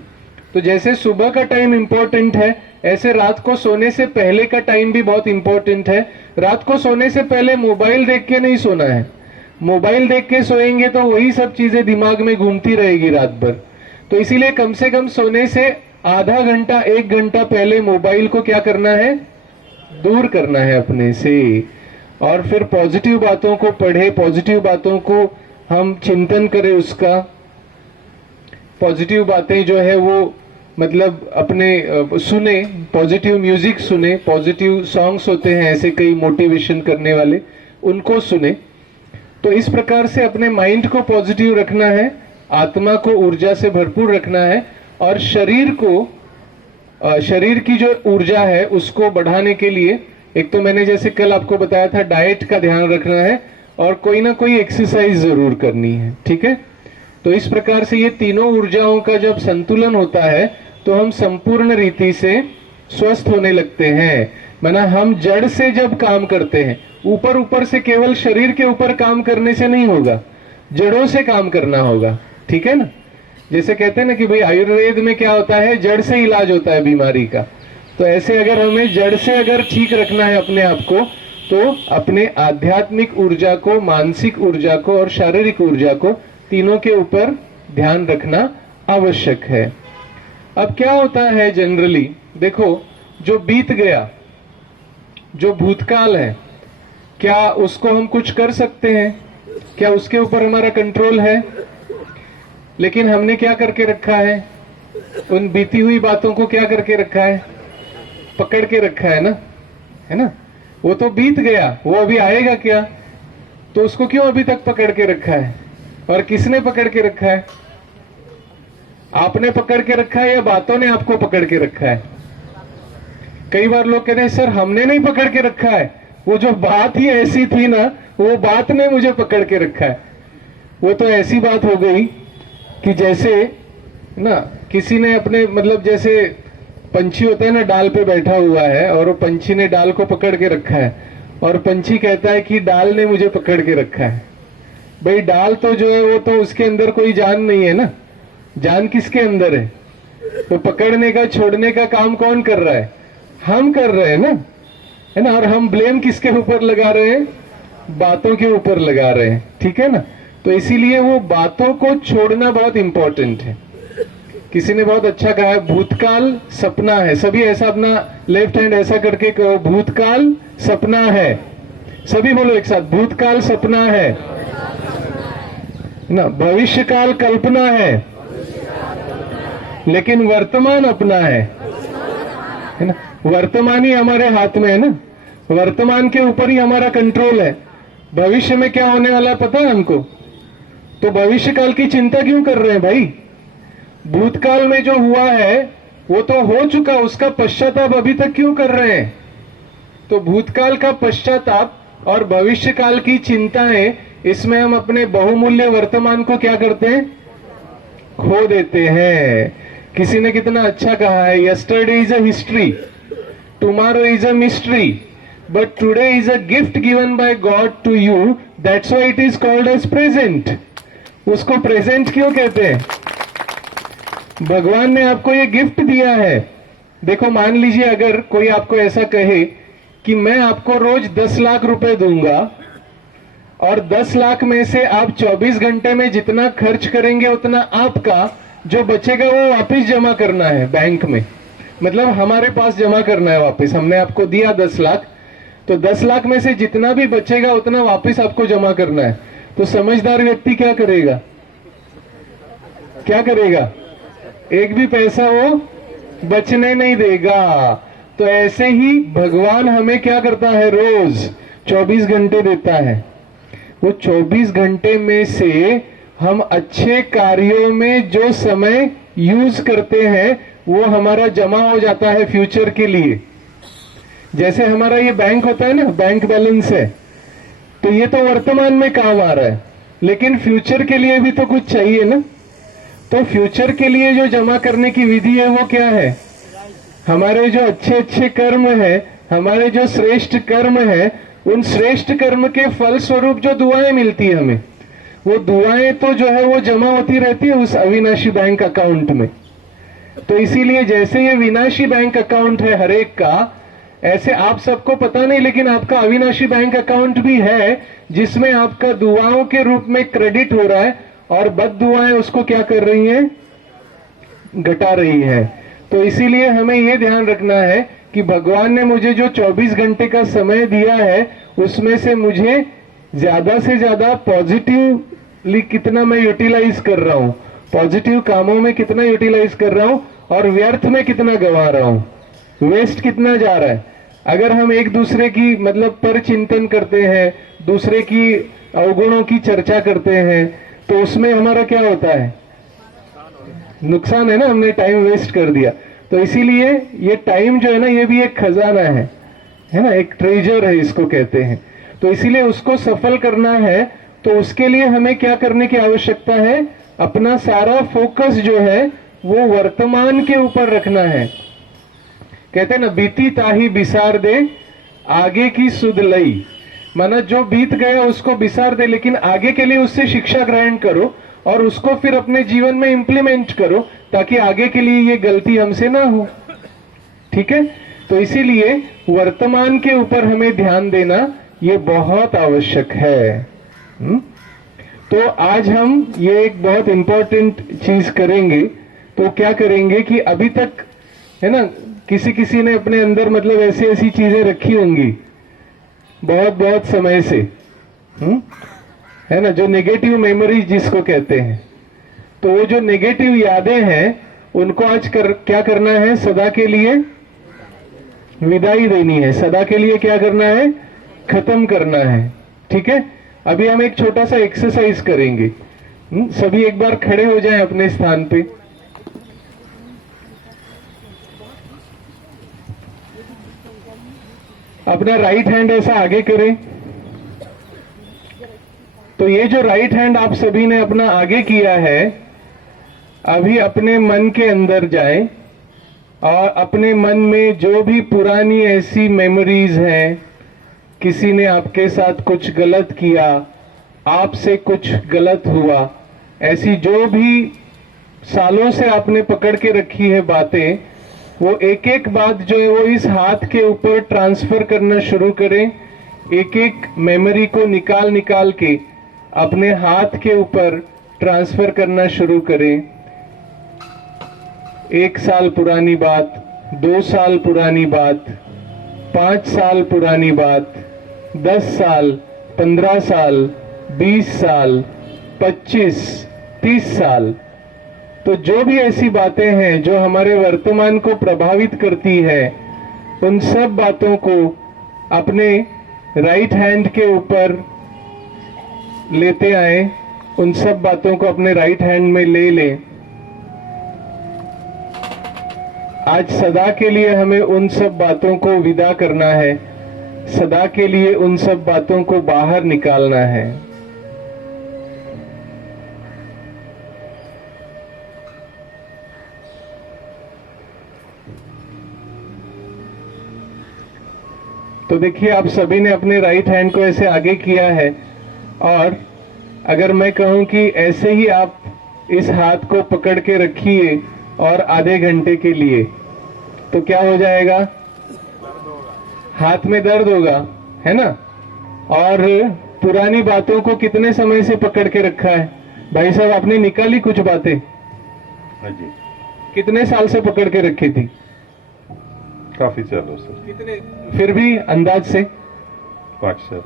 तो जैसे सुबह का टाइम इंपॉर्टेंट है, ऐसे रात को सोने से पहले का टाइम भी बहुत इंपॉर्टेंट है। रात को सोने से पहले मोबाइल देख के नहीं सोना है। मोबाइल देख के सोएंगे तो वही सब चीजें दिमाग में घूमती रहेगी रात भर। तो इसीलिए कम से कम सोने से आधा घंटा 1 घंटा पहले मोबाइल को क्या करना है? दूर करना है अपने से। और फिर पॉजिटिव बातों को पढ़े, पॉजिटिव बातों को हम चिंतन करें, उसका पॉजिटिव बातें जो है वो मतलब अपने सुने, पॉजिटिव म्यूजिक सुने, पॉजिटिव सॉन्ग्स होते हैं ऐसे कई मोटिवेशन करने वाले, उनको सुने। तो इस प्रकार से अपने माइंड को पॉजिटिव रखना है, आत्मा को ऊर्जा से भरपूर रखना है, और शरीर को, शरीर की जो ऊर्जा है उसको बढ़ाने के लिए एक तो मैंने जैसे कल आपको बताया था डाइट का ध्यान रखना है, और कोई ना कोई एक्सरसाइज जरूर करनी है। ठीक है, तो इस प्रकार से ये तीनों ऊर्जाओं का जब संतुलन होता है तो हम संपूर्ण रीति से स्वस्थ होने लगते हैं। माना हम जड़ से जब काम करते हैं, ऊपर ऊपर से केवल शरीर के ऊपर काम करने से नहीं होगा, जड़ों से काम करना होगा। ठीक है ना, जैसे कहते हैं ना कि भाई आयुर्वेद में क्या होता है, जड़ से इलाज होता है बीमारी का। तो ऐसे अगर हमें जड़ से अगर ठीक रखना है अपने आप को, तो अपने आध्यात्मिक ऊर्जा को, मानसिक ऊर्जा को और शारीरिक ऊर्जा को, तीनों के ऊपर ध्यान रखना आवश्यक है। अब क्या होता है जनरली, देखो जो बीत गया, जो भूतकाल है, क्या उसको हम कुछ कर सकते हैं? क्या उसके ऊपर हमारा कंट्रोल है? लेकिन हमने क्या करके रखा है? उन बीती हुई बातों को क्या करके रखा है? पकड़ के रखा है ना? वो तो बीत गया, वो अभी आएगा क्या? तो उसको क्यों अभी तक पकड़ के रखा है? और किसने पकड़ के रखा है? आपने पकड़ के रखा है या बातों ने आपको पकड़ के रखा है? कई बार लोग कहते हैं सर हमने नहीं पकड़ के रखा है, वो जो बात ही ऐसी थी ना, वो बात ने मुझे पकड़ के रखा है। वो तो ऐसी बात हो गई कि जैसे ना किसी ने अपने मतलब जैसे पंछी होता है ना, डाल पे बैठा हुआ है और वो पंछी ने डाल को पकड़ के रखा है, और पंछी कहता है कि डाल ने मुझे पकड़ के रखा है। भाई डाल तो जो है वो तो उसके अंदर कोई जान नहीं है ना, जान किसके अंदर है? तो पकड़ने का छोड़ने का काम कौन कर रहा है? हम कर रहे हैं ना, है ना। और हम ब्लेम किसके ऊपर लगा रहे हैं? बातों के ऊपर लगा रहे हैं। ठीक है ना, तो इसीलिए वो बातों को छोड़ना बहुत इंपॉर्टेंट है। किसी ने बहुत अच्छा कहा है, भूतकाल सपना है। सभी ऐसा अपना लेफ्ट हैंड ऐसा करके कहो, भूतकाल सपना है। सभी बोलो एक साथ, भूतकाल सपना है ना, भविष्य काल कल्पना है, लेकिन वर्तमान अपना है ना। वर्तमान ही हमारे हाथ में है ना, वर्तमान के ऊपर ही हमारा कंट्रोल है। भविष्य में क्या होने वाला है पता है हमको? तो भविष्य काल की चिंता क्यों कर रहे हैं भाई? भूतकाल में जो हुआ है वो तो हो चुका, उसका पश्चाताप अभी तक क्यों कर रहे हैं? तो भूतकाल का पश्चाताप और भविष्य काल की चिंताएं, इसमें हम अपने बहुमूल्य वर्तमान को क्या करते हैं, खो देते हैं। किसी ने कितना अच्छा कहा है, yesterday is a history, tomorrow is a mystery, but today is a gift given by God to you, that's why it is called as present. उसको प्रेजेंट क्यों कहते हैं? भगवान ने आपको ये गिफ्ट दिया है। देखो, मान लीजिए अगर कोई आपको ऐसा कहे कि मैं आपको रोज 10 लाख रुपए दूंगा और 10 लाख में से आप 24 घंटे में जितना खर्च करेंगे उतना आपका, जो बचेगा वो वापस जमा करना है बैंक में, मतलब हमारे पास जमा करना है वापस। हमने आपको दिया 10 लाख, तो 10 लाख में से जितना भी बचेगा उतना वापस आपको जमा करना है। तो समझदार व्यक्ति क्या करेगा? क्या करेगा? एक भी पैसा वो बचने नहीं देगा। तो ऐसे ही भगवान हमें क्या करता है, रोज 24 घंटे देता है। वो 24 घंटे में से हम अच्छे कार्यों में जो समय यूज करते हैं वो हमारा जमा हो जाता है फ्यूचर के लिए। जैसे हमारा ये बैंक होता है ना, बैंक बैलेंस है, तो ये तो वर्तमान में काम आ रहा है, लेकिन फ्यूचर के लिए भी तो कुछ चाहिए ना। तो फ्यूचर के लिए जो जमा करने की विधि है वो क्या है? हमारे जो अच्छे अच्छे कर्म है, हमारे जो श्रेष्ठ कर्म है, उन श्रेष्ठ कर्म के फल स्वरूप जो दुआएं मिलती है हमें, वो दुआएं तो जो है वो जमा होती रहती है उस अविनाशी बैंक अकाउंट में। तो इसीलिए जैसे ये विनाशी बैंक अकाउंट है हर एक का, ऐसे आप सबको पता नहीं लेकिन आपका अविनाशी बैंक अकाउंट भी है, जिसमें आपका दुआओं के रूप में क्रेडिट हो रहा है और बद दुआएं उसको क्या कर रही हैं, घटा रही है। तो इसीलिए हमें यह ध्यान रखना है कि भगवान ने मुझे जो 24 घंटे का समय दिया है उसमें से मुझे ज्यादा से ज्यादा पॉजिटिवली कितना मैं यूटिलाइज कर रहा हूं, पॉजिटिव कामों में कितना यूटिलाइज कर रहा हूं और व्यर्थ में कितना गंवा रहा हूं, वेस्ट कितना जा रहा है। अगर हम एक दूसरे की मतलब पर चिंतन करते हैं, दूसरे की अवगुणों की चर्चा करते हैं, तो उसमें हमारा क्या होता है, नुकसान है ना, हमने टाइम वेस्ट कर दिया। तो इसीलिए ये टाइम जो है ना, ये भी एक खजाना है ना, एक ट्रेजर है इसको कहते हैं। तो इसीलिए उसको सफल करना है, तो उसके लिए हमें क्या करने की आवश्यकता है, अपना सारा फोकस जो है वो वर्तमान के ऊपर रखना है। कहते हैं ना, बीती ताही बिसार दे आगे की सुध लई, माना जो बीत गया उसको बिसार दे, लेकिन आगे के लिए उससे शिक्षा ग्रहण करो और उसको फिर अपने जीवन में इंप्लीमेंट करो, ताकि आगे के लिए ये गलती हमसे ना हो। ठीक है? तो इसीलिए वर्तमान के ऊपर हमें ध्यान देना ये बहुत आवश्यक है। तो आज हम ये एक बहुत इंपॉर्टेंट चीज करेंगे। तो क्या करेंगे कि अभी तक है ना, किसी किसी ने अपने अंदर मतलब ऐसी ऐसी चीजें रखी होंगी बहुत बहुत समय से, है ना, जो नेगेटिव मेमोरीज जिसको कहते हैं। तो वो जो नेगेटिव यादें हैं उनको आज क्या करना है, सदा के लिए विदाई देनी है, सदा के लिए क्या करना है, खत्म करना है। ठीक है? अभी हम एक छोटा सा एक्सरसाइज करेंगे। सभी एक बार खड़े हो जाएं अपने स्थान पे। अपना राइट हैंड ऐसा आगे करें। तो ये जो राइट हैंड आप सभी ने अपना आगे किया है, अभी अपने मन के अंदर जाएं और अपने मन में जो भी पुरानी ऐसी मेमोरीज हैं, किसी ने आपके साथ कुछ गलत किया, आपसे कुछ गलत हुआ, ऐसी जो भी सालों से आपने पकड़ के रखी है बातें, वो एक एक बात जो है वो इस हाथ के ऊपर ट्रांसफर करना शुरू करें। एक एक मेमोरी को निकाल निकाल के अपने हाथ के ऊपर ट्रांसफर करना शुरू करें। 1 साल पुरानी बात, 2 साल पुरानी बात, 5 साल पुरानी बात, 10 साल, 15 साल, 20 साल, 25, 30 साल। तो जो भी ऐसी बातें हैं जो हमारे वर्तमान को प्रभावित करती है, उन सब बातों को अपने राइट हैंड के ऊपर लेते आए, उन सब बातों को अपने राइट हैंड में ले लें। आज सदा के लिए हमें उन सब बातों को विदा करना है। सदा के लिए उन सब बातों को बाहर निकालना है। तो देखिए, आप सभी ने अपने राइट हैंड को ऐसे आगे किया है, और अगर मैं कहूं कि ऐसे ही आप इस हाथ को पकड़ के रखिए और आधे घंटे के लिए, तो क्या हो जाएगा? हाथ में दर्द होगा, है ना? और पुरानी बातों को कितने समय से पकड़ के रखा है? भाई साहब, आपने निकाली कुछ बातें? हाँ जी, कितने साल से पकड़ के रखी थी? काफी सालों से। कितने? फिर भी अंदाज से 5 साल।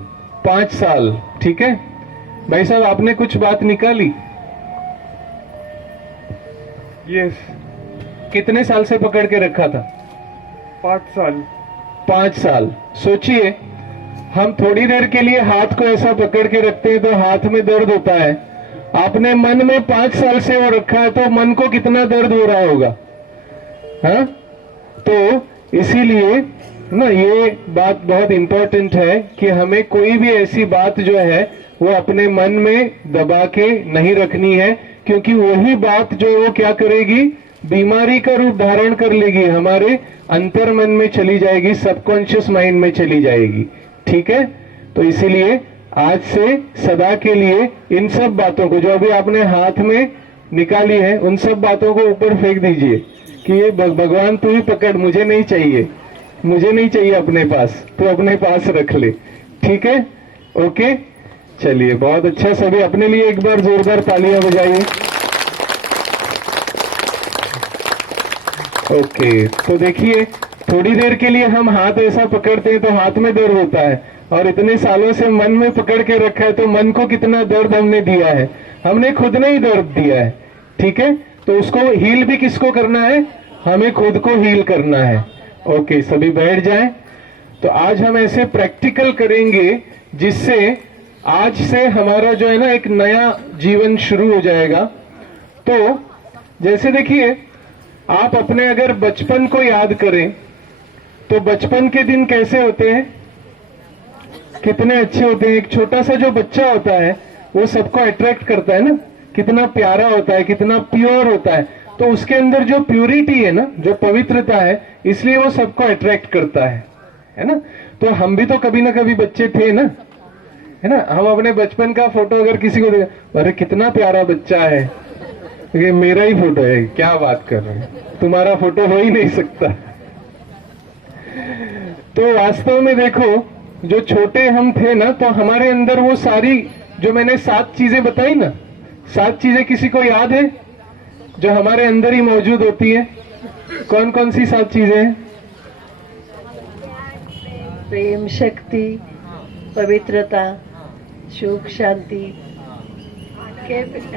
5 साल, ठीक है। भाई साहब, आपने कुछ बात निकाली? यस। कितने साल से पकड़ के रखा था? 5 साल। 5 साल। सोचिए, हम थोड़ी देर के लिए हाथ को ऐसा पकड़ के रखते हैं तो हाथ में दर्द होता है। आपने मन में 5 साल से वो रखा है, तो मन को कितना दर्द हो रहा होगा? हाँ, तो इसीलिए ना ये बात बहुत इंपॉर्टेंट है कि हमें कोई भी ऐसी बात जो है वो अपने मन में दबा के नहीं रखनी है, क्योंकि वही बात जो वो क्या करेगी, बीमारी का रूप धारण कर लेगी, हमारे अंतर मन में चली जाएगी, सबकॉन्शियस माइंड में चली जाएगी। ठीक है, तो इसीलिए आज से सदा के लिए इन सब बातों को, जो अभी आपने हाथ में निकाली है, उन सब बातों को ऊपर फेंक दीजिए कि ये भगवान तू ही पकड़, मुझे नहीं चाहिए, मुझे नहीं चाहिए अपने पास, तू अपने पास रख ले। ठीक है, ओके, चलिए, बहुत अच्छा। सभी अपने लिए एक बार जोरदार तालियां बजाइए। ओके, तो देखिए, थोड़ी देर के लिए हम हाथ ऐसा पकड़ते हैं तो हाथ में दर्द होता है, और इतने सालों से मन में पकड़ के रखा है तो मन को कितना दर्द हमने दिया है, हमने खुद ने ही दर्द दिया है। ठीक है, तो उसको हील भी किसको करना है? हमें खुद को हील करना है। ओके, सभी बैठ जाएं। तो आज हम ऐसे प्रैक्टिकल करेंगे जिससे आज से हमारा जो है ना एक नया जीवन शुरू हो जाएगा। तो जैसे देखिए, आप अपने अगर बचपन को याद करें तो बचपन के दिन कैसे होते हैं? कितने अच्छे होते हैं। एक छोटा सा जो बच्चा होता है वो सबको अट्रैक्ट करता है ना, कितना प्यारा होता है, कितना प्योर होता है। तो उसके अंदर जो प्यूरिटी है ना, जो पवित्रता है, इसलिए वो सबको अट्रैक्ट करता है ना? तो हम भी तो कभी ना कभी बच्चे थे ना, है ना? हम अपने बचपन का फोटो अगर किसी को देखें, अरे कितना प्यारा बच्चा है, ये मेरा ही फोटो है, क्या बात कर रहे हैं, तुम्हारा फोटो हो ही नहीं सकता। तो वास्तव में देखो, जो छोटे हम थे ना, तो हमारे अंदर वो सारी जो मैंने 7 चीजें बताई ना, 7 चीजें किसी को याद है जो हमारे अंदर ही मौजूद होती है? कौन कौन सी 7 चीजें हैं? प्रेम, शक्ति, पवित्रता, सुख, शांति,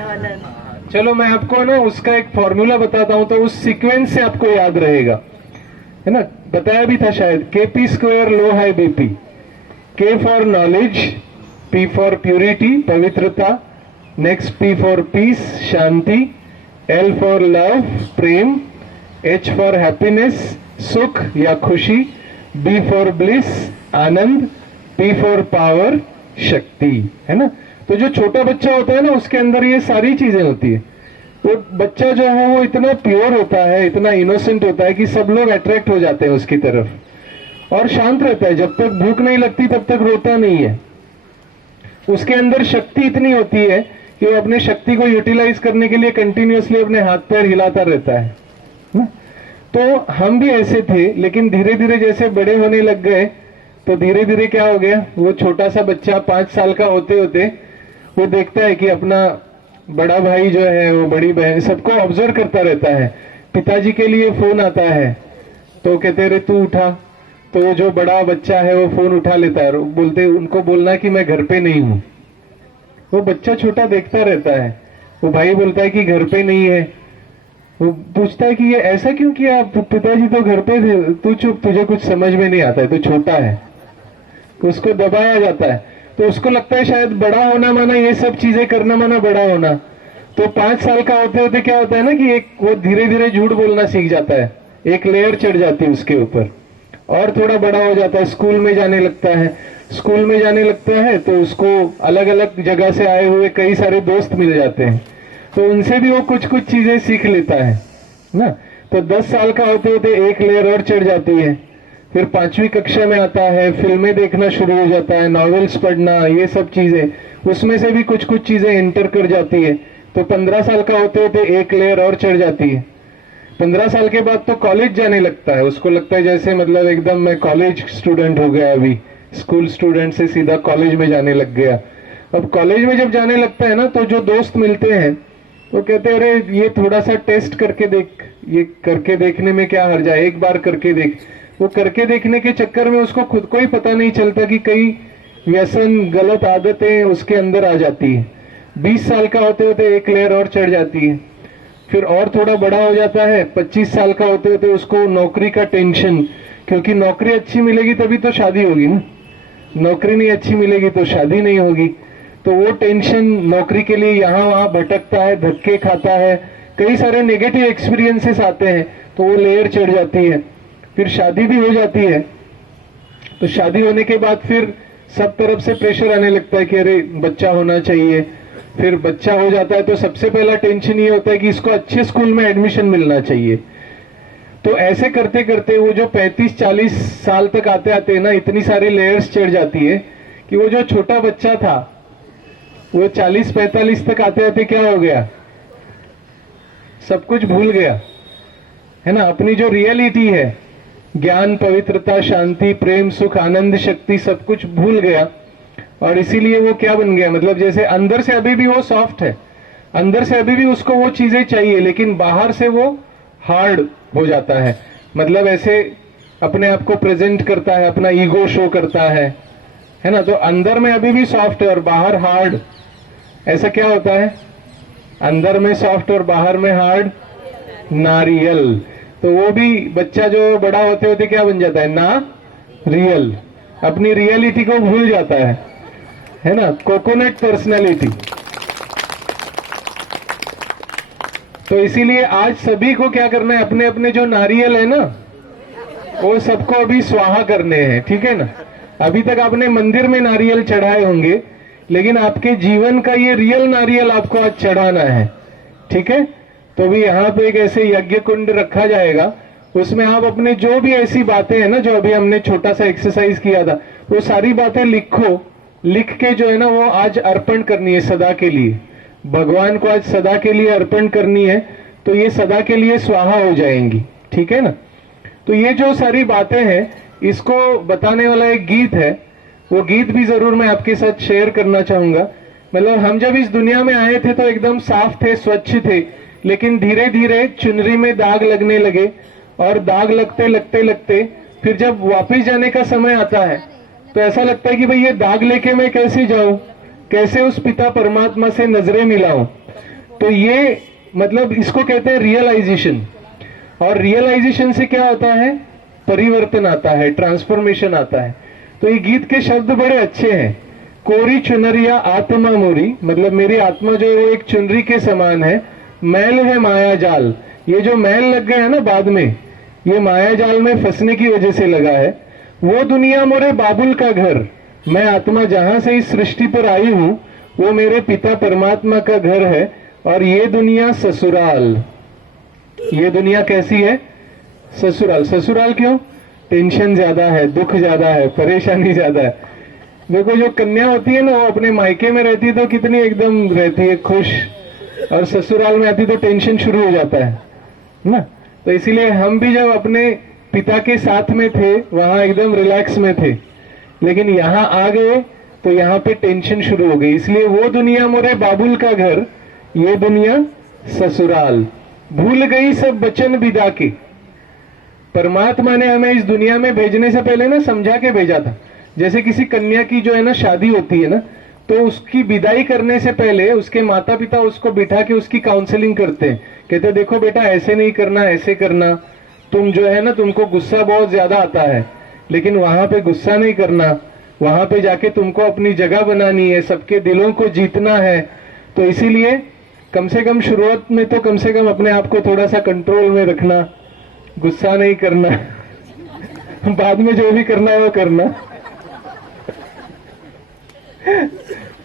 आनंद। चलो, मैं आपको ना उसका एक फॉर्मूला बताता हूं, तो उस सीक्वेंस से आपको याद रहेगा, है ना? बताया भी था शायद, KP² low high BP। K for knowledge, P for purity, पवित्रता, नेक्स्ट P फॉर पीस, शांति, L फॉर लव, प्रेम, H फॉर हैप्पीनेस, सुख या खुशी, B फॉर ब्लिस, आनंद, P फॉर पावर, शक्ति, है ना? तो जो छोटा बच्चा होता है ना, उसके अंदर ये सारी चीजें होती है। वो बच्चा जो है वो इतना प्योर होता है, इतना इनोसेंट होता है कि सब लोग अट्रैक्ट हो जाते हैं उसकी तरफ, और शांत रहता है। जब तक भूख नहीं लगती तब तक रोता नहीं है। उसके अंदर शक्ति इतनी होती है कि वो अपने शक्ति को यूटिलाइज करने के लिए कंटिन्यूअसली अपने हाथ पैर हिलाता रहता है ना? तो हम भी ऐसे थे, लेकिन धीरे धीरे जैसे बड़े होने लग गए तो धीरे धीरे क्या हो गया, वो छोटा सा बच्चा 5 साल का होते होते वो देखता है कि अपना बड़ा भाई जो है, वो बड़ी बहन, सबको ऑब्जर्व करता रहता है। पिताजी के लिए फोन आता है तो कहते रे तू उठा, तो जो बड़ा बच्चा है वो फोन उठा लेता है, बोलते उनको बोलना कि मैं घर पे नहीं हूं। वो बच्चा छोटा देखता रहता है, वो भाई बोलता है कि घर पे नहीं है, वो पूछता है कि ये ऐसा क्यों किया, पिताजी तो घर पे थे, तू चुप, तुझे कुछ समझ में नहीं आता है, तू छोटा है। उसको दबाया जाता है, तो उसको लगता है शायद बड़ा होना माना ये सब चीजें करना माना बड़ा होना। तो 5 साल का होते होते क्या होता है ना कि एक वो धीरे धीरे झूठ बोलना सीख जाता है, एक लेयर चढ़ जाती है उसके ऊपर, और थोड़ा बड़ा हो जाता है, स्कूल में जाने लगता है। स्कूल में जाने लगता है तो उसको अलग अलग जगह से आए हुए कई सारे दोस्त मिल जाते हैं, तो उनसे भी वो कुछ कुछ चीजें सीख लेता है ना। तो 10 साल का होते होते एक लेयर और चढ़ जाती है। फिर 5वीं कक्षा में आता है, फिल्में देखना शुरू हो जाता है, नॉवेल्स पढ़ना, ये सब चीजें, उसमें से भी कुछ कुछ चीजें एंटर कर जाती है। तो 15 साल का होते होते एक लेयर और चढ़ जाती है। 15 साल के बाद तो कॉलेज जाने लगता है, उसको लगता है जैसे मतलब एकदम मैं कॉलेज स्टूडेंट हो गया, अभी स्कूल स्टूडेंट से सीधा कॉलेज में जाने लग गया। अब कॉलेज में जब जाने लगता है ना, तो जो दोस्त मिलते हैं वो कहते हैं अरे ये थोड़ा सा टेस्ट करके देख, ये करके देखने में क्या हर्ज है, एक बार करके देख। वो करके देखने के चक्कर में उसको खुद को ही पता नहीं चलता कि कई व्यसन, गलत आदतें उसके अंदर आ जाती है। 20 साल का होते होते एक लेयर और चढ़ जाती है। फिर और थोड़ा बड़ा हो जाता है, 25 साल का होते होते उसको नौकरी का टेंशन, क्योंकि नौकरी अच्छी मिलेगी तभी तो शादी होगी ना, नौकरी नहीं अच्छी मिलेगी तो शादी नहीं होगी। तो वो टेंशन, नौकरी के लिए यहाँ वहां भटकता है, धक्के खाता है, कई सारे नेगेटिव एक्सपीरियंसेस आते हैं, तो वो लेयर चढ़ जाती है। फिर शादी भी हो जाती है, तो शादी होने के बाद फिर सब तरफ से प्रेशर आने लगता है कि अरे बच्चा होना चाहिए। फिर बच्चा हो जाता है तो सबसे पहला टेंशन ये होता है कि इसको अच्छे स्कूल में एडमिशन मिलना चाहिए। तो ऐसे करते करते वो जो 35-40 साल तक आते आते ना, इतनी सारी लेयर्स चढ़ जाती है कि वो जो छोटा बच्चा था वो 40-45 तक आते आते क्या हो गया, सब कुछ भूल गया, है ना। अपनी जो रियलिटी है, ज्ञान, पवित्रता, शांति, प्रेम, सुख, आनंद, शक्ति, सब कुछ भूल गया। और इसीलिए वो क्या बन गया, मतलब जैसे अंदर से अभी भी वो सॉफ्ट है, अंदर से अभी भी उसको वो चीजें चाहिए, लेकिन बाहर से वो हार्ड हो जाता है। मतलब ऐसे अपने आप को प्रेजेंट करता है, अपना ईगो शो करता है ना। तो अंदर में अभी भी सॉफ्ट है और बाहर हार्ड। ऐसा क्या होता है, अंदर में सॉफ्ट और बाहर में हार्ड, नारियल। तो वो भी बच्चा जो बड़ा होते होते क्या बन जाता है, ना रियल, अपनी रियलिटी को भूल जाता है ना, कोकोनट पर्सनैलिटी। तो इसीलिए आज सभी को क्या करना है, अपने अपने जो नारियल है ना, वो सबको अभी स्वाहा करने हैं, ठीक है ना। अभी तक आपने मंदिर में नारियल चढ़ाए होंगे, लेकिन आपके जीवन का ये रियल नारियल आपको आज चढ़ाना है, ठीक है। तो भी यहाँ पे एक ऐसे यज्ञ कुंड रखा जाएगा, उसमें आप अपने जो भी ऐसी बातें हैं ना, जो अभी हमने छोटा सा एक्सरसाइज किया था, वो सारी बातें लिखो, लिख के जो है ना वो आज अर्पण करनी है सदा के लिए, भगवान को आज सदा के लिए अर्पण करनी है। तो ये सदा के लिए स्वाहा हो जाएंगी, ठीक है ना। तो ये जो सारी बातें हैं, इसको बताने वाला एक गीत है, वो गीत भी जरूर मैं आपके साथ शेयर करना चाहूंगा। मतलब हम जब इस दुनिया में आए थे तो एकदम साफ थे, स्वच्छ थे, लेकिन धीरे धीरे चुनरी में दाग लगने लगे, और दाग लगते लगते लगते फिर जब वापस जाने का समय आता है तो ऐसा लगता है कि भाई ये दाग लेके मैं कैसे जाऊं, कैसे उस पिता परमात्मा से नजरें मिलाऊं। तो ये मतलब इसको कहते हैं रियलाइजेशन। और रियलाइजेशन से क्या होता है, परिवर्तन आता है, ट्रांसफॉर्मेशन आता है। तो ये गीत के शब्द बड़े अच्छे हैं। कोरी चुनरिया आत्मा मोरी, मतलब मेरी आत्मा जो है वो एक चुनरी के समान है, मैल है माया जाल। ये जो मैल लग गया है ना बाद में, ये माया जाल में फंसने की वजह से लगा है। वो दुनिया मोरे बाबुल का घर, मैं आत्मा जहां से इस सृष्टि पर आई हूं वो मेरे पिता परमात्मा का घर है। और ये दुनिया ससुराल, ये दुनिया कैसी है, ससुराल। ससुराल क्यों, टेंशन ज्यादा है, दुख ज्यादा है, परेशानी ज्यादा है। देखो जो कन्या होती है ना, वो अपने मायके में रहती है तो कितनी एकदम रहती है खुश, और ससुराल में आती तो टेंशन शुरू हो जाता है ना। तो इसीलिए हम भी जब अपने पिता के साथ में थे वहां एकदम रिलैक्स में थे, लेकिन यहाँ आ गए तो यहाँ पे टेंशन शुरू हो गई। इसलिए वो दुनिया मोरे बाबुल का घर, ये दुनिया ससुराल। भूल गई सब बचन विदा के, परमात्मा ने हमें इस दुनिया में भेजने से पहले ना समझा के भेजा था। जैसे किसी कन्या की जो है ना शादी होती है ना, तो उसकी विदाई करने से पहले उसके माता पिता उसको बिठा के उसकी काउंसलिंग करते हैं, कहते देखो बेटा ऐसे नहीं करना, ऐसे करना, तुम जो है ना तुमको गुस्सा बहुत ज्यादा आता है, लेकिन वहां पे गुस्सा नहीं करना, वहां पे जाके तुमको अपनी जगह बनानी है, सबके दिलों को जीतना है। तो इसीलिए कम से कम शुरुआत में तो कम से कम अपने आप को थोड़ा सा कंट्रोल में रखना, गुस्सा नहीं करना, बाद में जो भी करना है वो करना।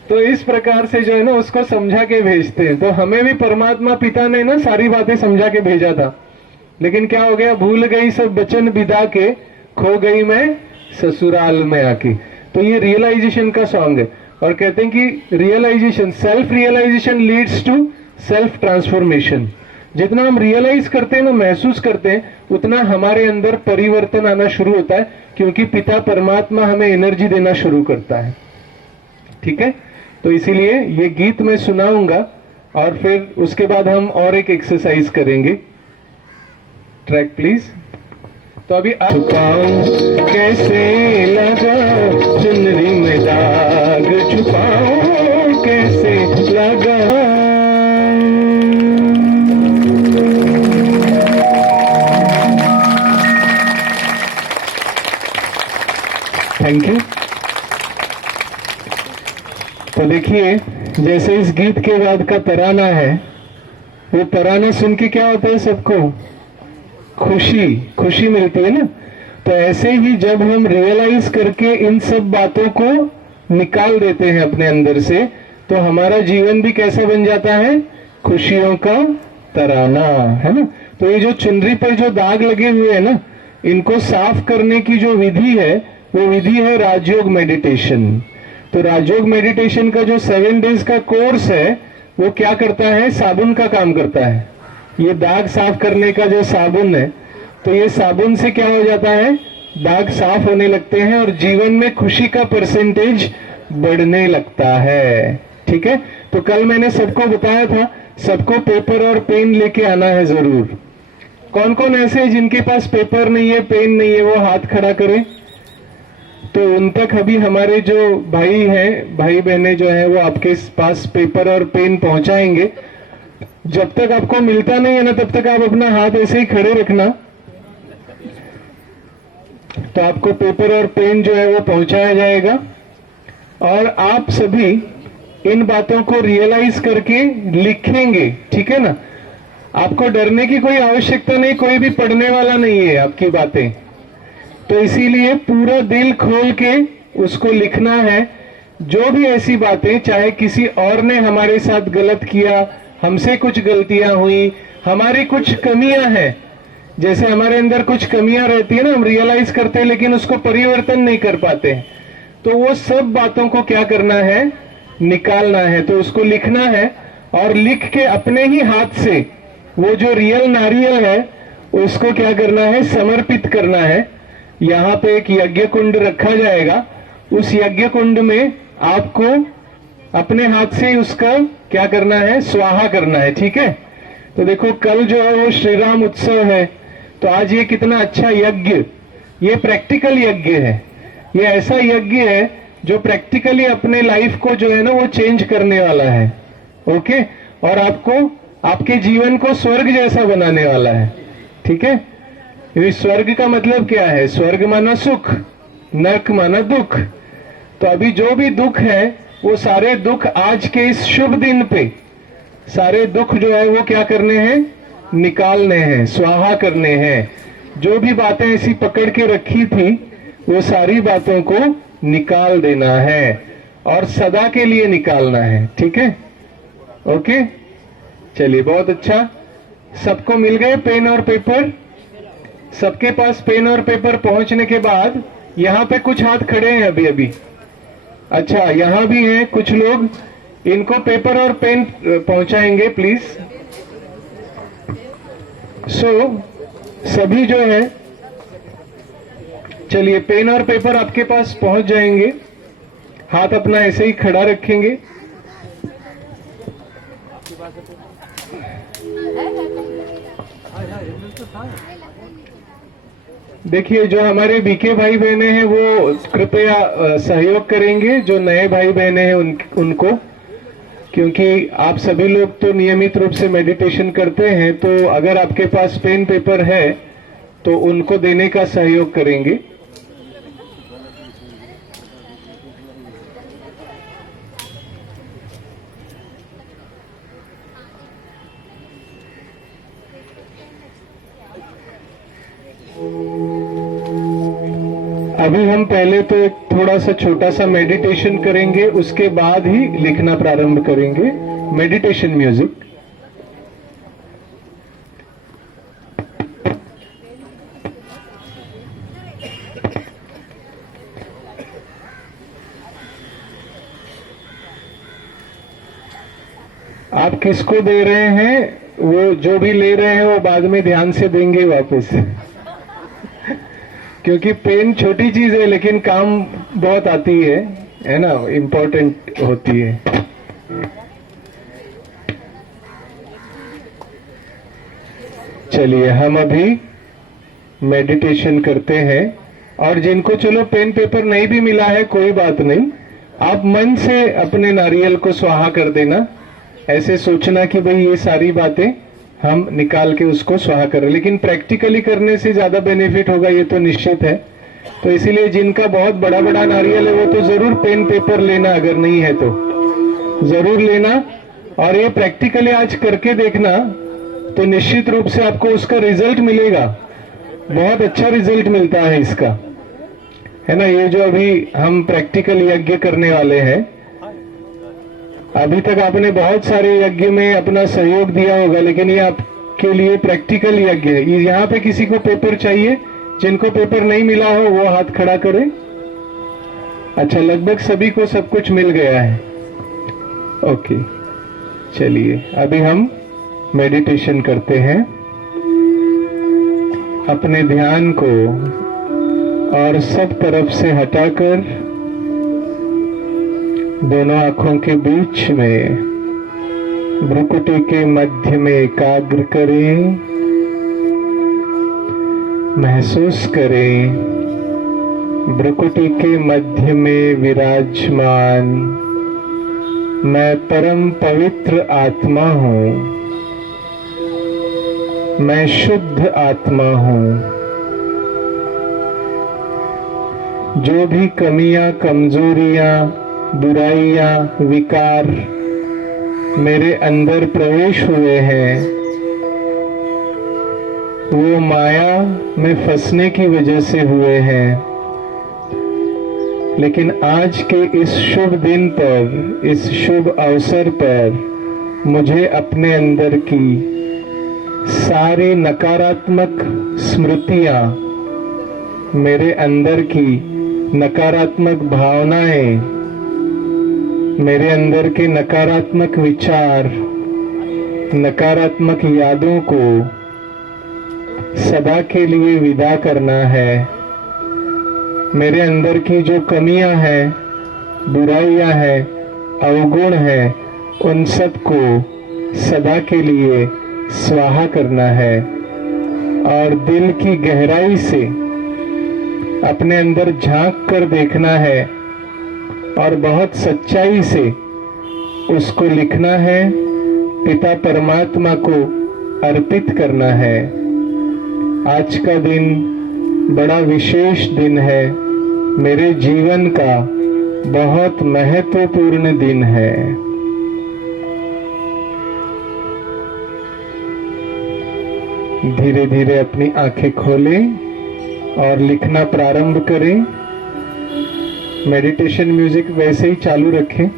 तो इस प्रकार से जो है ना उसको समझा के भेजते हैं। तो हमें भी परमात्मा पिता ने ना सारी बातें समझा के भेजा था, लेकिन क्या हो गया, भूल गई सब बचन बिदा के, खो गई मैं ससुराल में आके। तो ये रियलाइजेशन का सॉन्ग है, और कहते हैं कि realisation, self realisation leads to self transformation. जितना हम रियलाइज करते हैं ना, महसूस करते हैं, उतना हमारे अंदर परिवर्तन आना शुरू होता है, क्योंकि पिता परमात्मा हमें एनर्जी देना शुरू करता है। ठीक है, तो इसीलिए ये गीत मैं सुनाऊंगा और फिर उसके बाद हम और एक एक्सरसाइज करेंगे। Track please. तो अभी छुपाऊं कैसे लगा चुनरी में दाग, छुपाऊं कैसे लगा। Thank you. तो देखिए, जैसे इस गीत के बाद का तराना है, वो तराना सुन के क्या होता है, सबको खुशी खुशी मिलती है ना। तो ऐसे ही जब हम रियलाइज करके इन सब बातों को निकाल देते हैं अपने अंदर से, तो हमारा जीवन भी कैसा बन जाता है, खुशियों का तराना, है ना। तो ये जो चुनरी पर जो दाग लगे हुए हैं ना, इनको साफ करने की जो विधि है, वो विधि है राजयोग मेडिटेशन। तो राजयोग मेडिटेशन का जो 7 डेज का कोर्स है, वो क्या करता है, साबुन का काम करता है। ये दाग साफ करने का जो साबुन है, तो ये साबुन से क्या हो जाता है, दाग साफ होने लगते हैं और जीवन में खुशी का परसेंटेज बढ़ने लगता है। ठीक है, तो कल मैंने सबको बताया था, सबको पेपर और पेन लेके आना है जरूर। कौन कौन ऐसे हैं जिनके पास पेपर नहीं है, पेन नहीं है, वो हाथ खड़ा करें। तो उन तक अभी हमारे जो भाई हैं, भाई बहनें जो हैं, वो आपके पास पेपर और पेन पहुंचाएंगे। जब तक आपको मिलता नहीं है ना, तब तक आप अपना हाथ ऐसे ही खड़े रखना। तो आपको पेपर और पेन जो है वो पहुंचाया जाएगा, और आप सभी इन बातों को रियलाइज करके लिखेंगे। ठीक है ना, आपको डरने की कोई आवश्यकता नहीं, कोई भी पढ़ने वाला नहीं है आपकी बातें। तो इसीलिए पूरा दिल खोल के उसको लिखना है। जो भी ऐसी बातें, चाहे किसी और ने हमारे साथ गलत किया, हमसे कुछ गलतियां हुई, हमारी कुछ कमियां हैं, जैसे हमारे अंदर कुछ कमियां रहती है ना, हम रियलाइज करते हैं लेकिन उसको परिवर्तन नहीं कर पाते, तो वो सब बातों को क्या करना है, निकालना है। तो उसको लिखना है, और लिख के अपने ही हाथ से वो जो रियल नारियल है उसको क्या करना है, समर्पित करना है। यहाँ पे एक यज्ञ कुंड रखा जाएगा, उस यज्ञ कुंड में आपको अपने हाथ से उसका क्या करना है, स्वाहा करना है। ठीक है, तो देखो कल जो है वो श्री राम उत्सव है, तो आज ये कितना अच्छा यज्ञ, ये प्रैक्टिकल यज्ञ है। ये ऐसा यज्ञ है जो प्रैक्टिकली अपने लाइफ को जो है ना वो चेंज करने वाला है। ओके, और आपको आपके जीवन को स्वर्ग जैसा बनाने वाला है। ठीक है, स्वर्ग का मतलब क्या है, स्वर्ग माना सुख, नरक माना दुख। तो अभी जो भी दुख है, वो सारे दुख आज के इस शुभ दिन पे, सारे दुख जो है वो क्या करने हैं, निकालने हैं, स्वाहा करने हैं। जो भी बातें ऐसी पकड़ के रखी थी, वो सारी बातों को निकाल देना है, और सदा के लिए निकालना है। ठीक है, ओके, चलिए बहुत अच्छा। सबको मिल गए पेन और पेपर? सबके पास पेन और पेपर पहुंचने के बाद यहाँ पे कुछ हाथ खड़े हैं अभी अभी। अच्छा, यहाँ भी हैं कुछ लोग, इनको पेपर और पेन पहुंचाएंगे प्लीज। सभी जो है, चलिए पेन और पेपर आपके पास पहुंच जाएंगे। हाथ अपना ऐसे ही खड़ा रखेंगे। देखिए, जो हमारे बीके भाई बहने हैं वो कृपया सहयोग करेंगे, जो नए भाई बहने हैं उनको, क्योंकि आप सभी लोग तो नियमित रूप से मेडिटेशन करते हैं, तो अगर आपके पास पेन पेपर है तो उनको देने का सहयोग करेंगे। अभी हम पहले तो एक थोड़ा सा छोटा सा मेडिटेशन करेंगे, उसके बाद ही लिखना प्रारंभ करेंगे। Meditation music. आप किसको दे रहे हैं, वो जो भी ले रहे हैं वो बाद में ध्यान से देंगे वापस क्योंकि पेन छोटी चीज है लेकिन काम बहुत आती है ना, इम्पोर्टेंट होती है। चलिए हम अभी मेडिटेशन करते हैं। और जिनको चलो पेन पेपर नहीं भी मिला है कोई बात नहीं, आप मन से अपने नारियल को स्वाहा कर देना। ऐसे सोचना कि भाई ये सारी बातें हम निकाल के उसको स्वाहा करें, लेकिन प्रैक्टिकली करने से ज्यादा बेनिफिट होगा ये तो निश्चित है। तो इसीलिए जिनका बहुत बड़ा बड़ा नारियल है वो तो जरूर पेन पेपर लेना, अगर नहीं है तो जरूर लेना। और ये प्रैक्टिकली आज करके देखना तो निश्चित रूप से आपको उसका रिजल्ट मिलेगा, बहुत अच्छा रिजल्ट मिलता है इसका, है ना। ये जो अभी हम प्रैक्टिकल यज्ञ करने वाले हैं, अभी तक आपने बहुत सारे यज्ञ में अपना सहयोग दिया होगा, लेकिन ये आपके लिए प्रैक्टिकल यज्ञ है। यहाँ पे किसी को पेपर चाहिए? जिनको पेपर नहीं मिला हो वो हाथ खड़ा करें। अच्छा, लगभग सभी को सब कुछ मिल गया है। ओके, चलिए अभी हम मेडिटेशन करते हैं। अपने ध्यान को और सब तरफ से हटाकर दोनों आंखों के बीच में भ्रुकुटी के मध्य में एकाग्र करें। महसूस करें भ्रुकुटी के मध्य में विराजमान मैं परम पवित्र आत्मा हूँ, मैं शुद्ध आत्मा हूँ। जो भी कमियां, कमजोरियां, बुराइयां, विकार मेरे अंदर प्रवेश हुए हैं, वो माया में फंसने की वजह से हुए हैं। लेकिन आज के इस शुभ दिन पर, इस शुभ अवसर पर मुझे अपने अंदर की सारी नकारात्मक स्मृतियां, मेरे अंदर की नकारात्मक भावनाएं, मेरे अंदर के नकारात्मक विचार, नकारात्मक यादों को सदा के लिए विदा करना है। मेरे अंदर की जो कमियां हैं, बुराइयां हैं, अवगुण हैं, उन सब को सदा के लिए स्वाहा करना है। और दिल की गहराई से अपने अंदर झांक कर देखना है और बहुत सच्चाई से उसको लिखना है, पिता परमात्मा को अर्पित करना है। आज का दिन बड़ा विशेष दिन है, मेरे जीवन का बहुत महत्वपूर्ण दिन है। धीरे धीरे अपनी आंखें खोलें और लिखना प्रारंभ करें। मेडिटेशन म्यूजिक वैसे ही चालू रखें।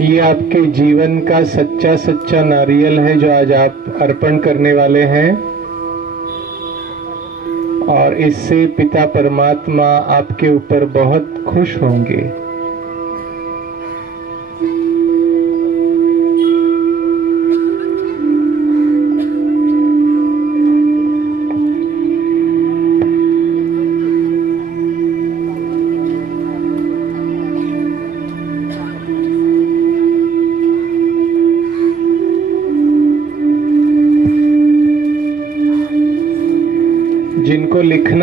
ये आपके जीवन का सच्चा सच्चा नारियल है जो आज आप अर्पण करने वाले हैं, और इससे पिता परमात्मा आपके ऊपर बहुत खुश होंगे।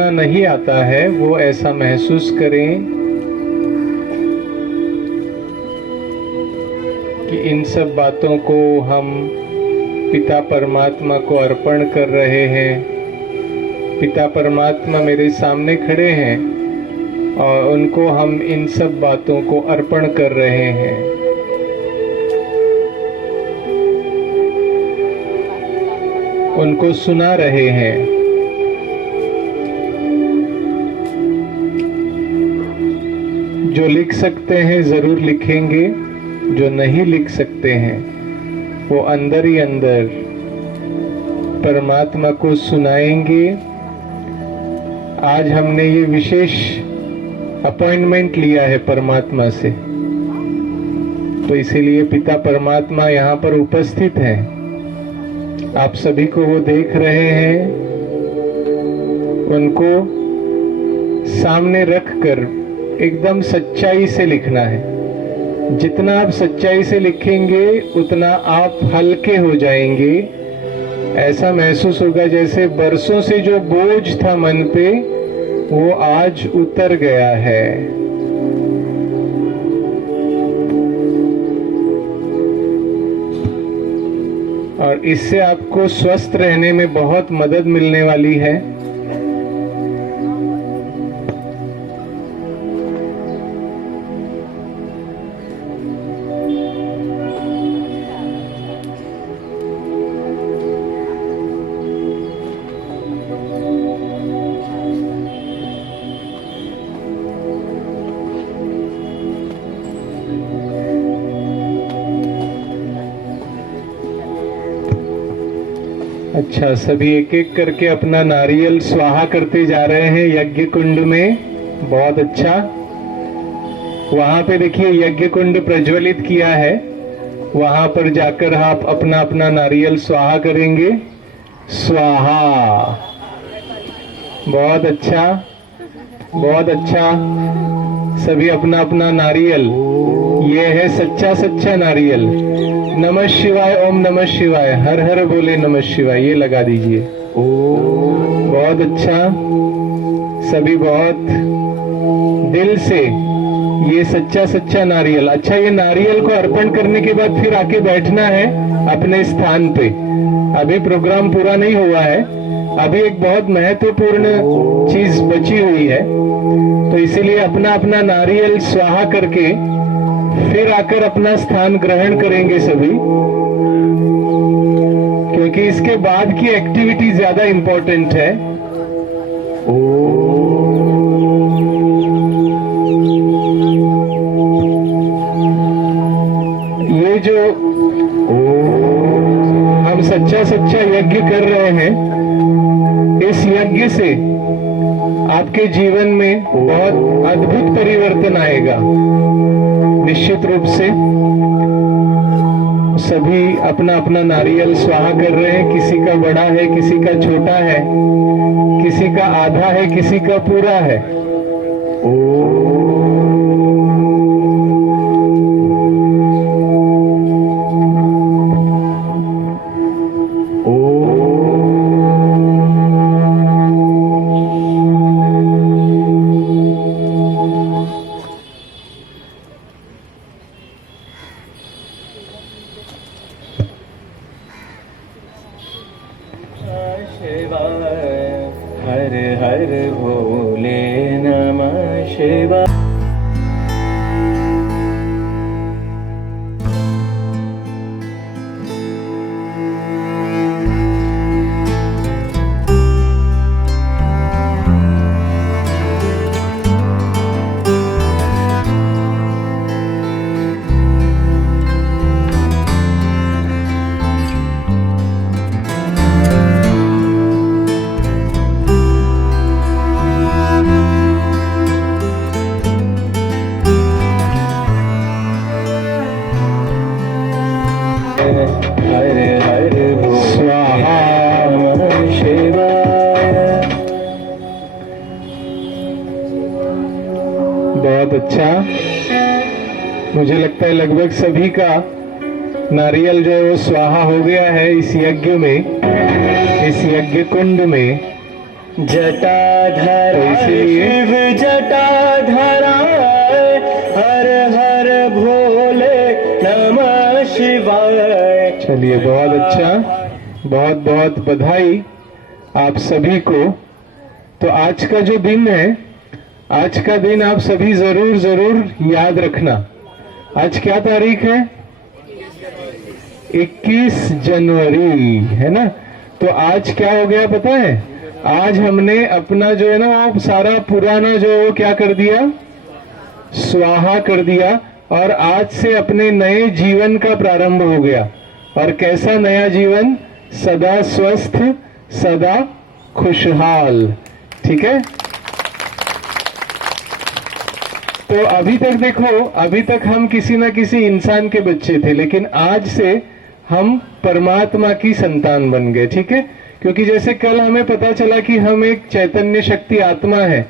कल्पना नहीं आता है वो ऐसा महसूस करें कि इन सब बातों को हम पिता परमात्मा को अर्पण कर रहे हैं। पिता परमात्मा मेरे सामने खड़े हैं और उनको हम इन सब बातों को अर्पण कर रहे हैं। उनको सुना रहे हैं। जो लिख सकते हैं जरूर लिखेंगे, जो नहीं लिख सकते हैं वो अंदर ही अंदर परमात्मा को सुनाएंगे। आज हमने ये विशेष अपॉइंटमेंट लिया है परमात्मा से, तो इसीलिए पिता परमात्मा यहाँ पर उपस्थित हैं। आप सभी को वो देख रहे हैं। उनको सामने रखकर एकदम सच्चाई से लिखना है। जितना आप सच्चाई से लिखेंगे उतना आप हल्के हो जाएंगे। ऐसा महसूस होगा जैसे बरसों से जो बोझ था मन पे वो आज उतर गया है। और इससे आपको स्वस्थ रहने में बहुत मदद मिलने वाली है। अच्छा, सभी एक एक करके अपना नारियल स्वाहा करते जा रहे हैं यज्ञ कुंड में। बहुत अच्छा। वहां पे देखिए यज्ञ कुंड प्रज्वलित किया है, वहां पर जाकर आप अपना अपना नारियल स्वाहा करेंगे। स्वाहा। बहुत अच्छा, बहुत अच्छा। सभी अपना अपना नारियल, ये है सच्चा सच्चा नारियल। नमः शिवाय, ओम नमः शिवाय, हर हर बोले नमः शिवाय, ये लगा दीजिए। बहुत अच्छा। सभी बहुत दिल से ये सच्चा सच्चा नारियल। अच्छा, ये नारियल को अर्पण करने के बाद फिर आके बैठना है अपने स्थान पे। अभी प्रोग्राम पूरा नहीं हुआ है, अभी एक बहुत महत्वपूर्ण चीज बची हुई है। तो इसीलिए अपना अपना नारियल स्वाहा करके फिर आकर अपना स्थान ग्रहण करेंगे सभी, क्योंकि इसके बाद की एक्टिविटी ज्यादा इंपॉर्टेंट है। ये जो हम सच्चा सच्चा यज्ञ कर रहे हैं, इस यज्ञ से आपके जीवन में बहुत अद्भुत परिवर्तन आएगा निश्चित रूप से। सभी अपना अपना नारियल स्वाहा कर रहे हैं। किसी का बड़ा है, किसी का छोटा है, किसी का आधा है, किसी का पूरा है। हर हर भोले नमः शिवाय। हर हर स्वाहा नमः शिवाय। बहुत अच्छा। मुझे लगता है लगभग सभी का नारियल जो है वो स्वाहा हो गया है इस यज्ञ में, इस यज्ञ कुंड में। जटाधर शिव जटाधरा हर हर भोले नमः शिवाय। चलिए, बहुत अच्छा, बहुत बहुत बधाई आप सभी को। तो आज का जो दिन है, आज का दिन आप सभी जरूर जरूर याद रखना। आज क्या तारीख है? 21 जनवरी, है ना। तो आज क्या हो गया पता है? आज हमने अपना जो है ना वो सारा पुराना जो है वो क्या कर दिया? स्वाहा कर दिया। और आज से अपने नए जीवन का प्रारंभ हो गया। और कैसा नया जीवन? सदा स्वस्थ, सदा खुशहाल। ठीक है। तो अभी तक देखो, अभी तक हम किसी ना किसी इंसान के बच्चे थे, लेकिन आज से हम परमात्मा की संतान बन गए। ठीक है। क्योंकि जैसे कल हमें पता चला कि हम एक चैतन्य शक्ति आत्मा है,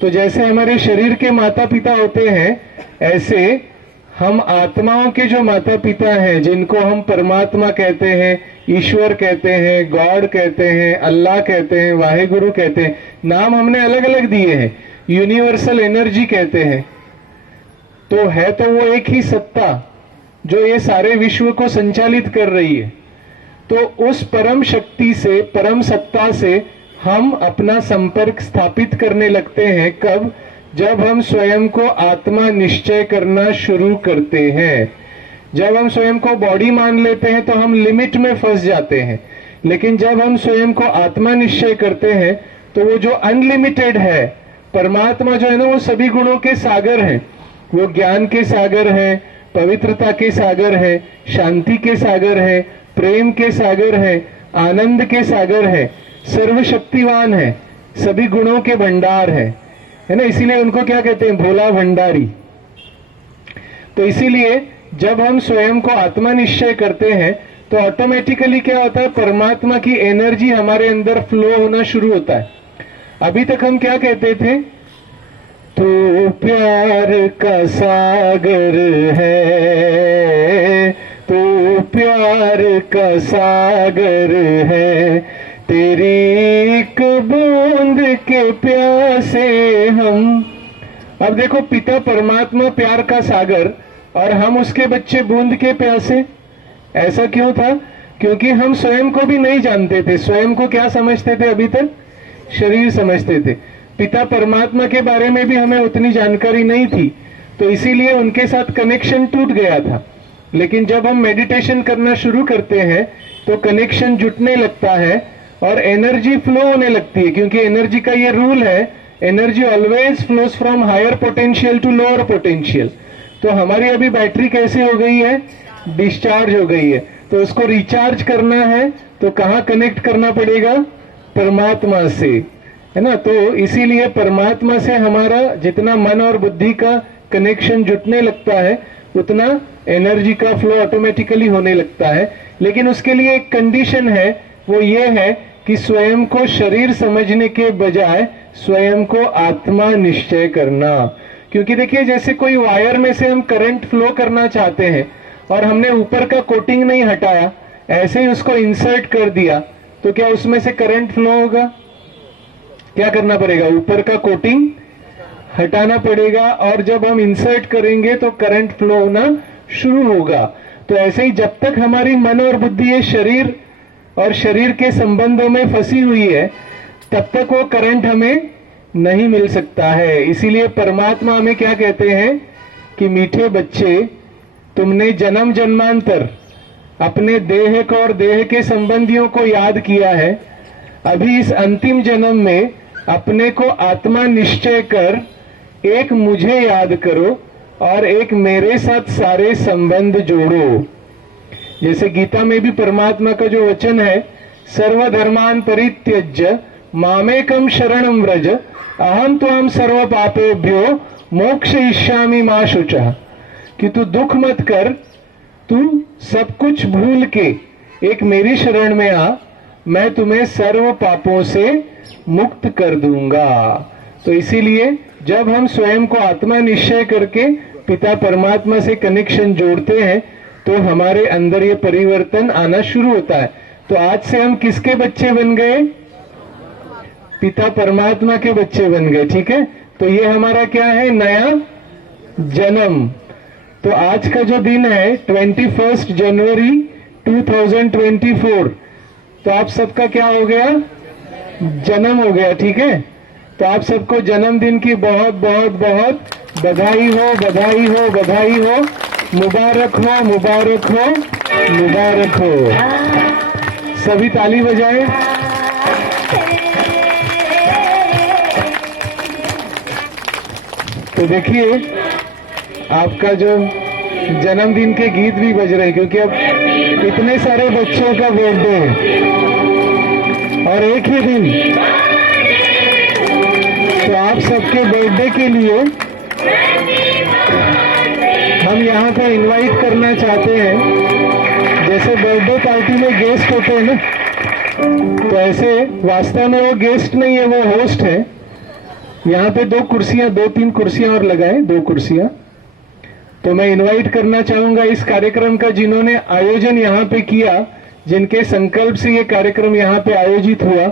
तो जैसे हमारे शरीर के माता पिता होते हैं, ऐसे हम आत्माओं के जो माता पिता हैं, जिनको हम परमात्मा कहते हैं, ईश्वर कहते हैं, गॉड कहते हैं, अल्लाह कहते हैं, वाहेगुरु कहते हैं, नाम हमने अलग अलग दिए हैं, यूनिवर्सल एनर्जी कहते हैं। तो है तो वो एक ही सत्ता जो ये सारे विश्व को संचालित कर रही है। तो उस परम शक्ति से, परम सत्ता से हम अपना संपर्क स्थापित करने लगते हैं। कब? जब हम स्वयं को आत्मा निश्चय करना शुरू करते हैं। जब हम स्वयं को बॉडी मान लेते हैं तो हम लिमिट में फंस जाते हैं, लेकिन जब हम स्वयं को आत्मा निश्चय करते हैं तो वो जो अनलिमिटेड है, परमात्मा जो है ना वो सभी गुणों के सागर हैं। वो ज्ञान के सागर है, पवित्रता के सागर है, शांति के सागर है, प्रेम के सागर है, आनंद के सागर है, सर्वशक्तिवान है, सभी गुणों के भंडार है ना। इसीलिए उनको क्या कहते हैं? भोला भंडारी। तो इसीलिए जब हम स्वयं को आत्मा निश्चय करते हैं तो ऑटोमेटिकली क्या होता है? परमात्मा की एनर्जी हमारे अंदर फ्लो होना शुरू होता है। अभी तक हम क्या कहते थे? तू प्यार का सागर है, तू प्यार का सागर है, तेरी एक बूंद के प्यासे हम। अब देखो, पिता परमात्मा प्यार का सागर और हम उसके बच्चे बूंद के प्यासे। ऐसा क्यों था? क्योंकि हम स्वयं को भी नहीं जानते थे। स्वयं को क्या समझते थे? अभी तक शरीर समझते थे। पिता परमात्मा के बारे में भी हमें उतनी जानकारी नहीं थी, तो इसीलिए उनके साथ कनेक्शन टूट गया था। लेकिन जब हम मेडिटेशन करना शुरू करते हैं तो कनेक्शन जुटने लगता है और एनर्जी फ्लो होने लगती है। क्योंकि एनर्जी का ये रूल है, energy always flows from higher potential to lower potential. तो हमारी अभी बैटरी कैसे हो गई है? डिस्चार्ज हो गई है। तो उसको रिचार्ज करना है तो कहाँ कनेक्ट करना पड़ेगा? परमात्मा से, है ना। तो इसीलिए परमात्मा से हमारा जितना मन और बुद्धि का कनेक्शन जुटने लगता है, उतना एनर्जी का फ्लो ऑटोमेटिकली होने लगता है। लेकिन उसके लिए एक कंडीशन है, वो ये है कि स्वयं को शरीर समझने के बजाय स्वयं को आत्मा निश्चय करना। क्योंकि देखिए, जैसे कोई वायर में से हम करंट फ्लो करना चाहते हैं और हमने ऊपर का कोटिंग नहीं हटाया, ऐसे ही उसको इंसर्ट कर दिया, तो क्या उसमें से करंट फ्लो होगा? क्या करना पड़ेगा? ऊपर का कोटिंग हटाना पड़ेगा, और जब हम इंसर्ट करेंगे तो करंट फ्लो होना शुरू होगा। तो ऐसे ही जब तक हमारी मन और बुद्धि ये शरीर और शरीर के संबंधों में फंसी हुई है, तब तक वो करंट हमें नहीं मिल सकता है। इसीलिए परमात्मा हमें क्या कहते हैं कि मीठे बच्चे, तुमने जन्म जन्मांतर अपने देह को और देह के संबंधियों को याद किया है। अभी इस अंतिम जन्म में अपने को आत्मा निश्चय कर एक मुझे याद करो और एक मेरे साथ सारे संबंध जोड़ो। जैसे गीता में भी परमात्मा का जो वचन है, सर्वधर्मान परित्यज्य मामेकम शरणम व्रज अहम त्वाम सर्व पापेभ्यो मोक्षयिष्यामि मा शुचः। कि तू दुख मत कर, तू सब कुछ भूल के एक मेरी शरण में आ, मैं तुम्हें सर्व पापों से मुक्त कर दूंगा। तो इसीलिए जब हम स्वयं को आत्मा निश्चय करके पिता परमात्मा से कनेक्शन जोड़ते हैं तो हमारे अंदर ये परिवर्तन आना शुरू होता है। तो आज से हम किसके बच्चे बन गए? पिता परमात्मा के बच्चे बन गए, ठीक है। तो ये हमारा क्या है, नया जन्म। तो आज का जो दिन है 21 जनवरी 2024, तो आप सबका क्या हो गया, जन्म हो गया, ठीक है। तो आप सबको जन्मदिन की बहुत बहुत बहुत बधाई हो, बधाई हो, बधाई हो, मुबारक हो, मुबारक हो, मुबारक हो। सभी ताली बजाएं। तो देखिए आपका जो जन्मदिन के गीत भी बज रहे हैं, क्योंकि अब इतने सारे बच्चों का बर्थडे है और एक ही दिन। तो आप सबके बर्थडे के लिए हम यहाँ पे इनवाइट करना चाहते हैं। जैसे बर्थडे पार्टी में गेस्ट होते हैं ना, तो ऐसे वास्तव में वो गेस्ट नहीं है, वो होस्ट है। यहाँ पे 2-3 कुर्सियां और लगाए, 2 कुर्सियां। तो मैं इनवाइट करना चाहूंगा इस कार्यक्रम का जिन्होंने आयोजन यहाँ पे किया, जिनके संकल्प से ये कार्यक्रम यहाँ पे आयोजित हुआ,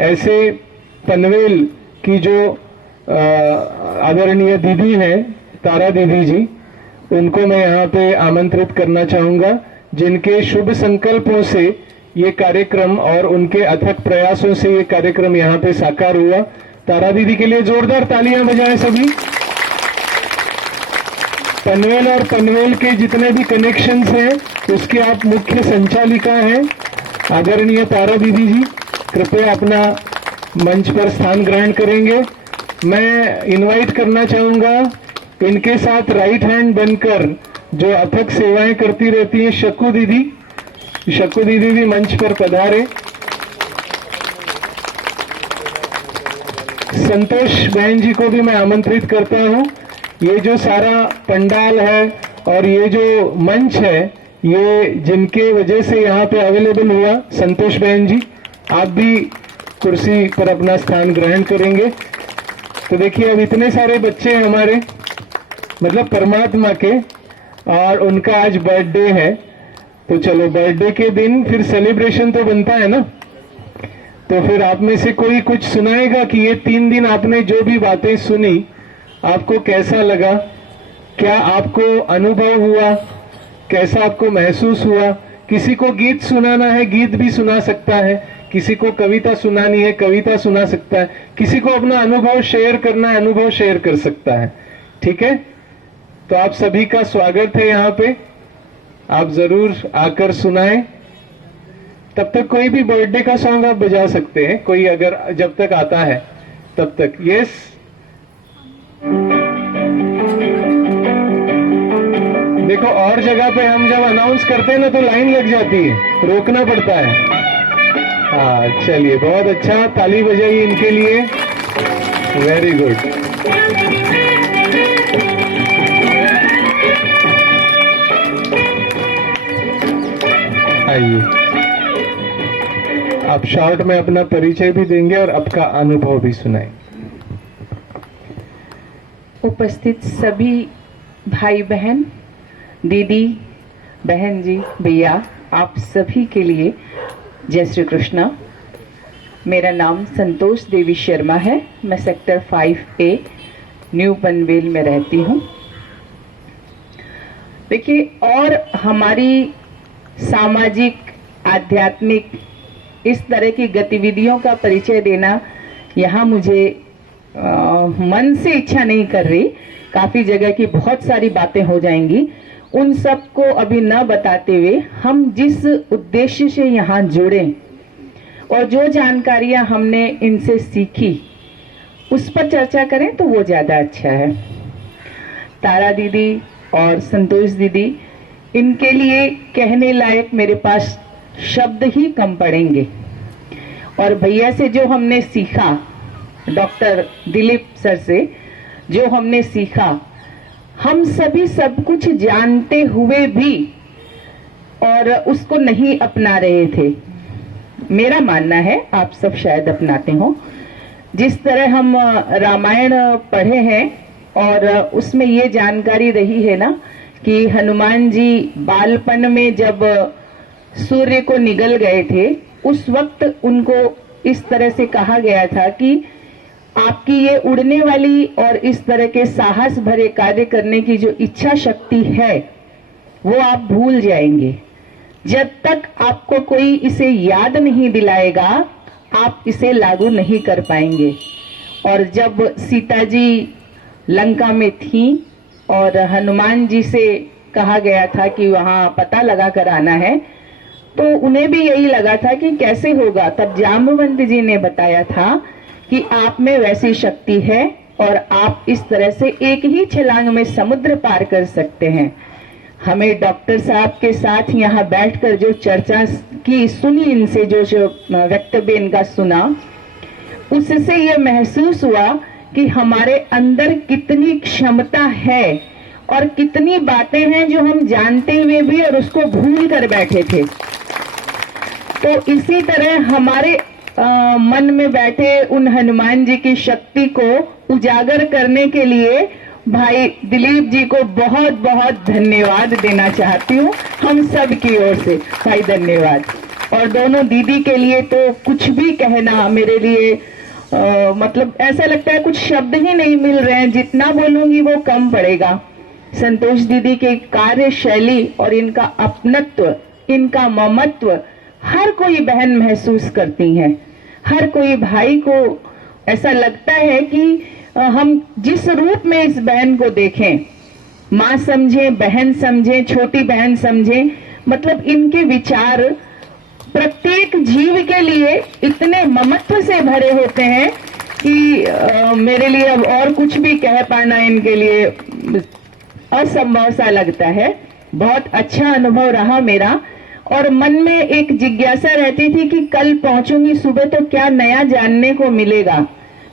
ऐसे पनवेल की जो आदरणीय दीदी हैं तारा दीदी जी, उनको मैं यहाँ पे आमंत्रित करना चाहूंगा, जिनके शुभ संकल्पों से ये कार्यक्रम और उनके अथक प्रयासों से ये कार्यक्रम यहाँ पे साकार हुआ। तारा दीदी के लिए जोरदार तालियां बजाएं सभी। पनवेल और पनवेल के जितने भी कनेक्शंस हैं उसके आप मुख्य संचालिका हैं आदरणीय तारा दीदी जी। कृपया अपना मंच पर स्थान ग्रहण करेंगे। मैं इनवाइट करना चाहूंगा इनके साथ राइट हैंड बनकर जो अथक सेवाएं करती रहती हैं शकू दीदी। शकू दीदी भी मंच पर पधारे। संतोष बहन जी को भी मैं आमंत्रित करता हूं। ये जो सारा पंडाल है और ये जो मंच है, ये जिनके वजह से यहाँ पे अवेलेबल हुआ, संतोष बहन जी आप भी कुर्सी पर अपना स्थान ग्रहण करेंगे। तो देखिए अब इतने सारे बच्चे हैं हमारे, मतलब परमात्मा के, और उनका आज बर्थडे है। तो चलो बर्थडे के दिन फिर सेलिब्रेशन तो बनता है ना। तो फिर आप में से कोई कुछ सुनाएगा कि ये 3 दिन आपने जो भी बातें सुनी आपको कैसा लगा, क्या आपको अनुभव हुआ, कैसा आपको महसूस हुआ। किसी को गीत सुनाना है गीत भी सुना सकता है, किसी को कविता सुनानी है कविता सुना सकता है, किसी को अपना अनुभव शेयर करना है अनुभव शेयर कर सकता है, ठीक है। तो आप सभी का स्वागत है यहाँ पे, आप जरूर आकर सुनाएं। तब तक कोई भी बर्थडे का सॉन्ग आप बजा सकते हैं, कोई अगर जब तक आता है तब तक। यस, देखो और जगह पे हम जब अनाउंस करते हैं ना तो लाइन लग जाती है, रोकना पड़ता है। हाँ चलिए, बहुत अच्छा, ताली बजाइए इनके लिए। Very good. आइए, आप शॉर्ट में अपना परिचय भी देंगे और आपका अनुभव भी सुनाएंगे। उपस्थित सभी भाई बहन, दीदी, बहन जी, भैया, आप सभी के लिए जय श्री कृष्णा। मेरा नाम संतोष देवी शर्मा है। मैं सेक्टर 5A न्यू पनवेल में रहती हूँ। देखिए, और हमारी सामाजिक, आध्यात्मिक इस तरह की गतिविधियों का परिचय देना यहाँ मुझे मन से इच्छा नहीं कर रही। काफी जगह की बहुत सारी बातें हो जाएंगी, उन सब को अभी न बताते हुए हम जिस उद्देश्य से यहाँ जुड़े और जो जानकारियां हमने इनसे सीखी उस पर चर्चा करें तो वो ज्यादा अच्छा है। तारा दीदी और संतोष दीदी, इनके लिए कहने लायक मेरे पास शब्द ही कम पड़ेंगे। और भैया से जो हमने सीखा, डॉक्टर दिलीप सर से जो हमने सीखा, हम सभी सब कुछ जानते हुए भी और उसको नहीं अपना रहे थे। मेरा मानना है, आप सब शायद अपनाते हो। जिस तरह हम रामायण पढ़े हैं और उसमें ये जानकारी रही है ना कि हनुमान जी बालपन में जब सूर्य को निगल गए थे, उस वक्त उनको इस तरह से कहा गया था कि आपकी ये उड़ने वाली और इस तरह के साहस भरे कार्य करने की जो इच्छा शक्ति है वो आप भूल जाएंगे। जब तक आपको कोई इसे याद नहीं दिलाएगा आप इसे लागू नहीं कर पाएंगे। और जब सीता जी लंका में थी और हनुमान जी से कहा गया था कि वहां पता लगा कर आना है, तो उन्हें भी यही लगा था कि कैसे होगा। तब जाम्बवंत जी ने बताया था कि आप में वैसी शक्ति है और आप इस तरह से एक ही छलांग में समुद्र पार कर सकते हैं। हमें डॉक्टर साहब के साथ यहाँ बैठकर जो चर्चा की सुनी, इनसे जो वक्तव्य इनका सुना, उससे ये महसूस हुआ कि हमारे अंदर कितनी क्षमता है और कितनी बातें हैं जो हम जानते हुए भी और उसको भूल कर बैठे थे। तो इसी तरह हमारे मन में बैठे उन हनुमान जी की शक्ति को उजागर करने के लिए भाई दिलीप जी को बहुत बहुत धन्यवाद देना चाहती हूँ हम सब की ओर से। भाई धन्यवाद। और दोनों दीदी के लिए तो कुछ भी कहना मेरे लिए मतलब ऐसा लगता है कुछ शब्द ही नहीं मिल रहे हैं, जितना बोलूंगी वो कम पड़ेगा। संतोष दीदी की कार्यशैली और इनका अपनत्व, इनका ममत्व हर कोई बहन महसूस करती है। हर कोई भाई को ऐसा लगता है कि हम जिस रूप में इस बहन को देखें, माँ समझें, बहन समझें, छोटी बहन समझें, मतलब इनके विचार प्रत्येक जीव के लिए इतने ममत्व से भरे होते हैं कि मेरे लिए अब और कुछ भी कह पाना इनके लिए असंभव सा लगता है। बहुत अच्छा अनुभव रहा मेरा और मन में एक जिज्ञासा रहती थी कि कल पहुंचूंगी सुबह तो क्या नया जानने को मिलेगा।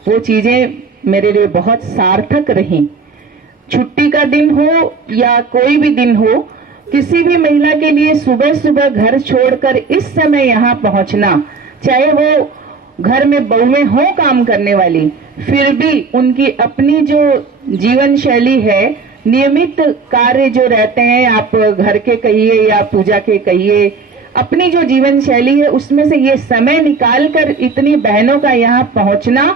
वो चीजें मेरे लिए बहुत सार्थक रही। छुट्टी का दिन हो या कोई भी दिन हो, किसी भी महिला के लिए सुबह सुबह घर छोड़कर इस समय यहाँ पहुंचना, चाहे वो घर में बहुएं हो काम करने वाली, फिर भी उनकी अपनी जो जीवन शैली है, नियमित कार्य जो रहते हैं, आप घर के कहिए या पूजा के कहिए, अपनी जो जीवन शैली है उसमें से ये समय निकालकर इतनी बहनों का यहाँ पहुंचना,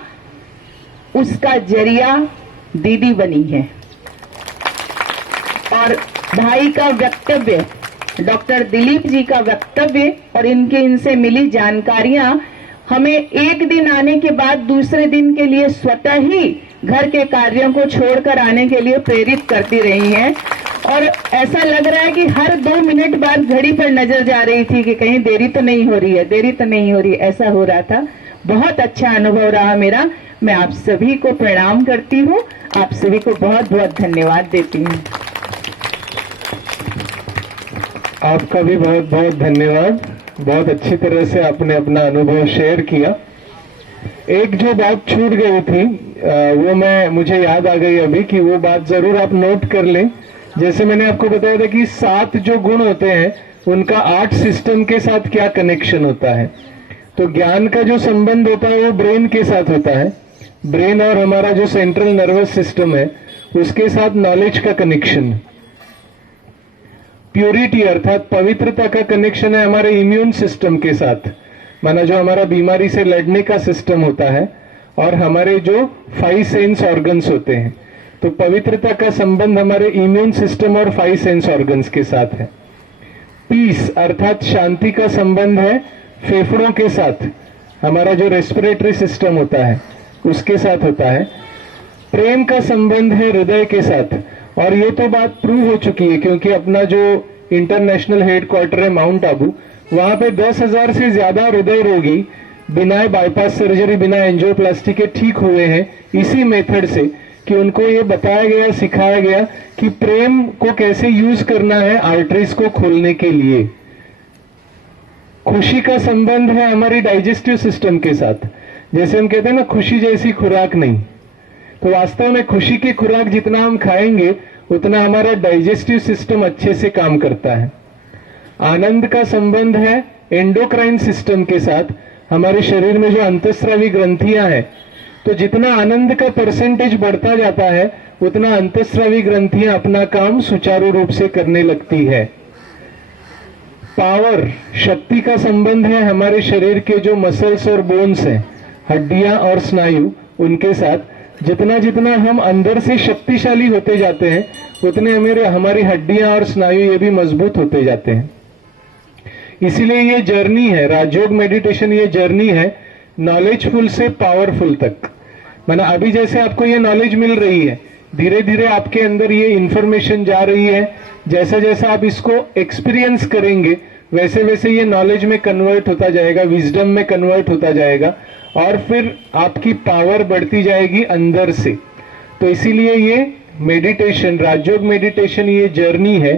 उसका जरिया दीदी बनी है। और भाई का वक्तव्य, डॉक्टर दिलीप जी का वक्तव्य और इनसे मिली जानकारियां हमें एक दिन आने के बाद दूसरे दिन के लिए स्वतः ही घर के कार्यों को छोड़कर आने के लिए प्रेरित करती रही हैं। और ऐसा लग रहा है कि हर 2 मिनट बाद घड़ी पर नजर जा रही थी कि कहीं देरी तो नहीं हो रही है, देरी तो नहीं हो रही है, ऐसा हो रहा था। बहुत अच्छा अनुभव रहा मेरा। मैं आप सभी को प्रणाम करती हूँ, आप सभी को बहुत बहुत धन्यवाद देती हूँ। आपका भी बहुत बहुत धन्यवाद। बहुत अच्छी तरह से आपने अपना अनुभव शेयर किया। एक जो बात छूट गई थी वो मुझे याद आ गई अभी कि वो बात जरूर आप नोट कर लें। जैसे मैंने आपको बताया था कि 7 जो गुण होते हैं उनका 8 सिस्टम के साथ क्या कनेक्शन होता है। तो ज्ञान का जो संबंध होता है वो ब्रेन के साथ होता है। ब्रेन और हमारा जो सेंट्रल नर्वस सिस्टम है उसके साथ नॉलेज का कनेक्शन। प्योरिटी अर्थात पवित्रता का कनेक्शन है हमारे इम्यून सिस्टम के साथ, माना जो हमारा बीमारी से लड़ने का सिस्टम होता है, और हमारे जो 5 सेंस ऑर्गन्स होते हैं। तो पवित्रता का संबंध हमारे इम्यून सिस्टम और 5 सेंस ऑर्गन्स के साथ है। पीस अर्थात शांति का संबंध है फेफड़ों के साथ, हमारा जो रेस्पिरेटरी सिस्टम होता है उसके साथ होता है। प्रेम का संबंध है हृदय के साथ, और ये तो बात प्रूव हो चुकी है क्योंकि अपना जो इंटरनेशनल हेडक्वार्टर है माउंट आबू, वहां पे 10,000 से ज्यादा हृदय रोगी बिना बाईपास सर्जरी, बिना एंजियोप्लास्टी के ठीक हुए हैं इसी मेथड से कि उनको ये बताया गया, सिखाया गया कि प्रेम को कैसे यूज करना है आर्टरीज को खोलने के लिए। खुशी का संबंध है हमारी डाइजेस्टिव सिस्टम के साथ। जैसे हम कहते हैं ना, खुशी जैसी खुराक नहीं, तो वास्तव में खुशी की खुराक जितना हम खाएंगे उतना हमारा डाइजेस्टिव सिस्टम अच्छे से काम करता है। आनंद का संबंध है एंडोक्राइन सिस्टम के साथ, हमारे शरीर में जो अंतस्रावी ग्रंथियां हैं, तो जितना आनंद का परसेंटेज बढ़ता जाता है उतना अंतस्रावी ग्रंथियां अपना काम सुचारू रूप से करने लगती है। पावर, शक्ति का संबंध है हमारे शरीर के जो मसल्स और बोन्स हैं, हड्डियां और स्नायु, उनके साथ। जितना जितना हम अंदर से शक्तिशाली होते जाते हैं उतने हमारी हड्डियां और स्नायु ये भी मजबूत होते जाते हैं। इसीलिए ये जर्नी है, राजयोग मेडिटेशन ये जर्नी है नॉलेजफुल से पावरफुल तक। माना अभी जैसे आपको ये नॉलेज मिल रही है, धीरे धीरे आपके अंदर ये इंफॉर्मेशन जा रही है, जैसा जैसा आप इसको एक्सपीरियंस करेंगे वैसे वैसे ये नॉलेज में कन्वर्ट होता जाएगा, विजडम में कन्वर्ट होता जाएगा, और फिर आपकी पावर बढ़ती जाएगी अंदर से। तो इसीलिए ये मेडिटेशन, राजयोग मेडिटेशन ये जर्नी है।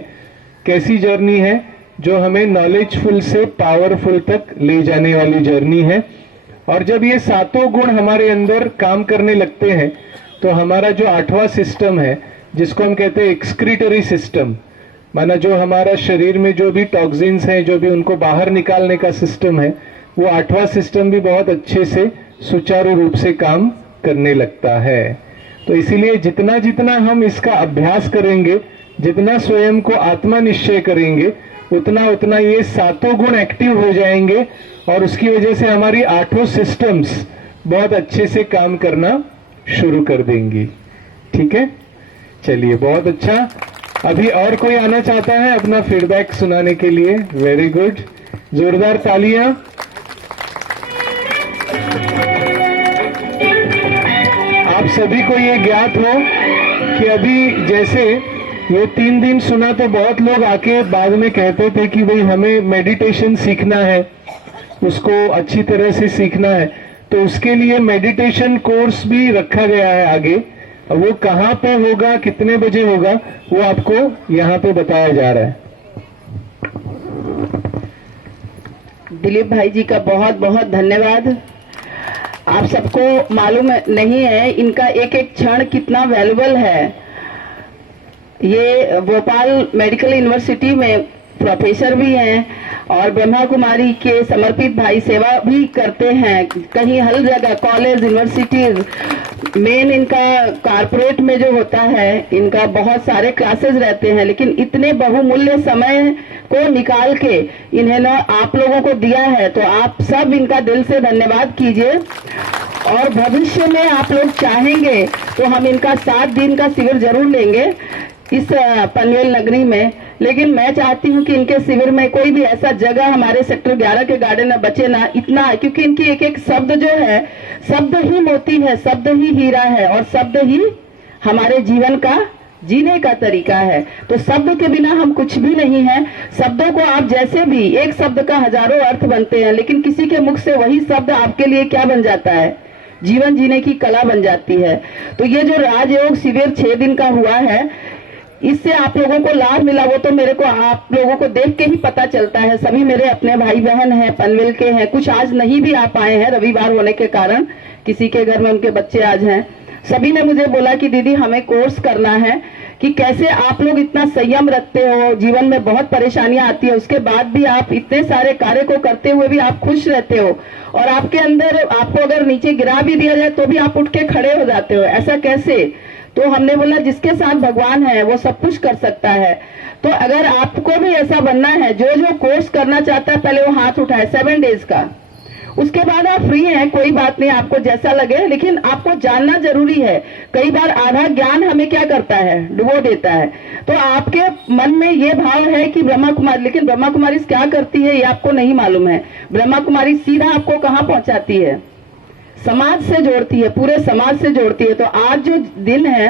कैसी जर्नी है? जो हमें नॉलेजफुल से पावरफुल तक ले जाने वाली जर्नी है। और जब ये सातों गुण हमारे अंदर काम करने लगते हैं तो हमारा जो 8वां सिस्टम है, जिसको हम कहते हैं एक्सक्रीटरी सिस्टम, माना जो हमारा शरीर में जो भी टॉक्सिन्स हैं, जो भी उनको बाहर निकालने का सिस्टम है, वो 8वां सिस्टम भी बहुत अच्छे से सुचारू रूप से काम करने लगता है। तो इसीलिए जितना जितना हम इसका अभ्यास करेंगे, जितना स्वयं को आत्मा निश्चय करेंगे, उतना उतना ये सातों गुण एक्टिव हो जाएंगे और उसकी वजह से हमारी 8 सिस्टम्स बहुत अच्छे से काम करना शुरू कर देंगी। ठीक है, चलिए, बहुत अच्छा। अभी और कोई आना चाहता है अपना फीडबैक सुनाने के लिए? वेरी गुड, जोरदार तालियां। आप सभी को ये ज्ञात हो कि अभी जैसे ये 3 दिन सुना तो बहुत लोग आके बाद में कहते थे कि भाई हमें मेडिटेशन सीखना है, उसको अच्छी तरह से सीखना है। तो उसके लिए मेडिटेशन कोर्स भी रखा गया है आगे। वो कहाँ पे होगा, कितने बजे होगा, वो आपको यहाँ पे बताया जा रहा है। दिलीप भाई जी का बहुत बहुत धन्यवाद। आप सबको मालूम नहीं है इनका एक एक क्षण कितना वैल्यूबल है। ये भोपाल मेडिकल यूनिवर्सिटी में प्रोफेसर भी हैं और ब्रह्मा कुमारी के समर्पित भाई सेवा भी करते हैं। कहीं हर जगह कॉलेज, यूनिवर्सिटीज, मेन इनका कारपोरेट में जो होता है, इनका बहुत सारे क्लासेस रहते हैं, लेकिन इतने बहुमूल्य समय को निकाल के इन्होंने आप लोगों को दिया है, तो आप सब इनका दिल से धन्यवाद कीजिए। और भविष्य में आप लोग चाहेंगे तो हम इनका 7 दिन का शिविर जरूर लेंगे इस पनवेल नगरी में। लेकिन मैं चाहती हूं कि इनके शिविर में कोई भी ऐसा जगह हमारे सेक्टर 11 के गार्डन में बचे ना, इतना, क्योंकि इनकी एक एक शब्द जो है, शब्द ही मोती है, शब्द ही हीरा है और शब्द ही हमारे जीवन का जीने का तरीका है। तो शब्द के बिना हम कुछ भी नहीं है। शब्दों को आप जैसे भी, एक शब्द का हजारों अर्थ बनते हैं, लेकिन किसी के मुख से वही शब्द आपके लिए क्या बन जाता है? जीवन जीने की कला बन जाती है। तो ये जो राजयोग शिविर 6 दिन का हुआ है, इससे आप लोगों को लाभ मिला, वो तो मेरे को आप लोगों को देख के ही पता चलता है। सभी मेरे अपने भाई बहन हैं, पनवेल के हैं, कुछ आज नहीं भी आ पाए हैं रविवार होने के कारण, किसी के घर में उनके बच्चे आज हैं। सभी ने मुझे बोला कि दीदी हमें कोर्स करना है, कि कैसे आप लोग इतना संयम रखते हो, जीवन में बहुत परेशानियां आती है, उसके बाद भी आप इतने सारे कार्य को करते हुए भी आप खुश रहते हो, और आपके अंदर आपको अगर नीचे गिरा भी दिया जाए तो भी आप उठ के खड़े हो जाते हो। ऐसा कैसे? तो हमने बोला जिसके साथ भगवान है वो सब कुछ कर सकता है। तो अगर आपको भी ऐसा बनना है, जो जो कोर्स करना चाहता है पहले वो हाथ उठाए 7 डेज का, उसके बाद आप फ्री हैं, कोई बात नहीं, आपको जैसा लगे, लेकिन आपको जानना जरूरी है। कई बार आधा ज्ञान हमें क्या करता है, डुबो देता है। तो आपके मन में ये भाव है कि ब्रह्मा कुमारी, लेकिन ब्रह्मा कुमारी क्या करती है ये आपको नहीं मालूम है। ब्रह्मा कुमारी सीधा आपको कहाँ पहुंचाती है? समाज से जोड़ती है, पूरे समाज से जोड़ती है। तो आज जो दिन है,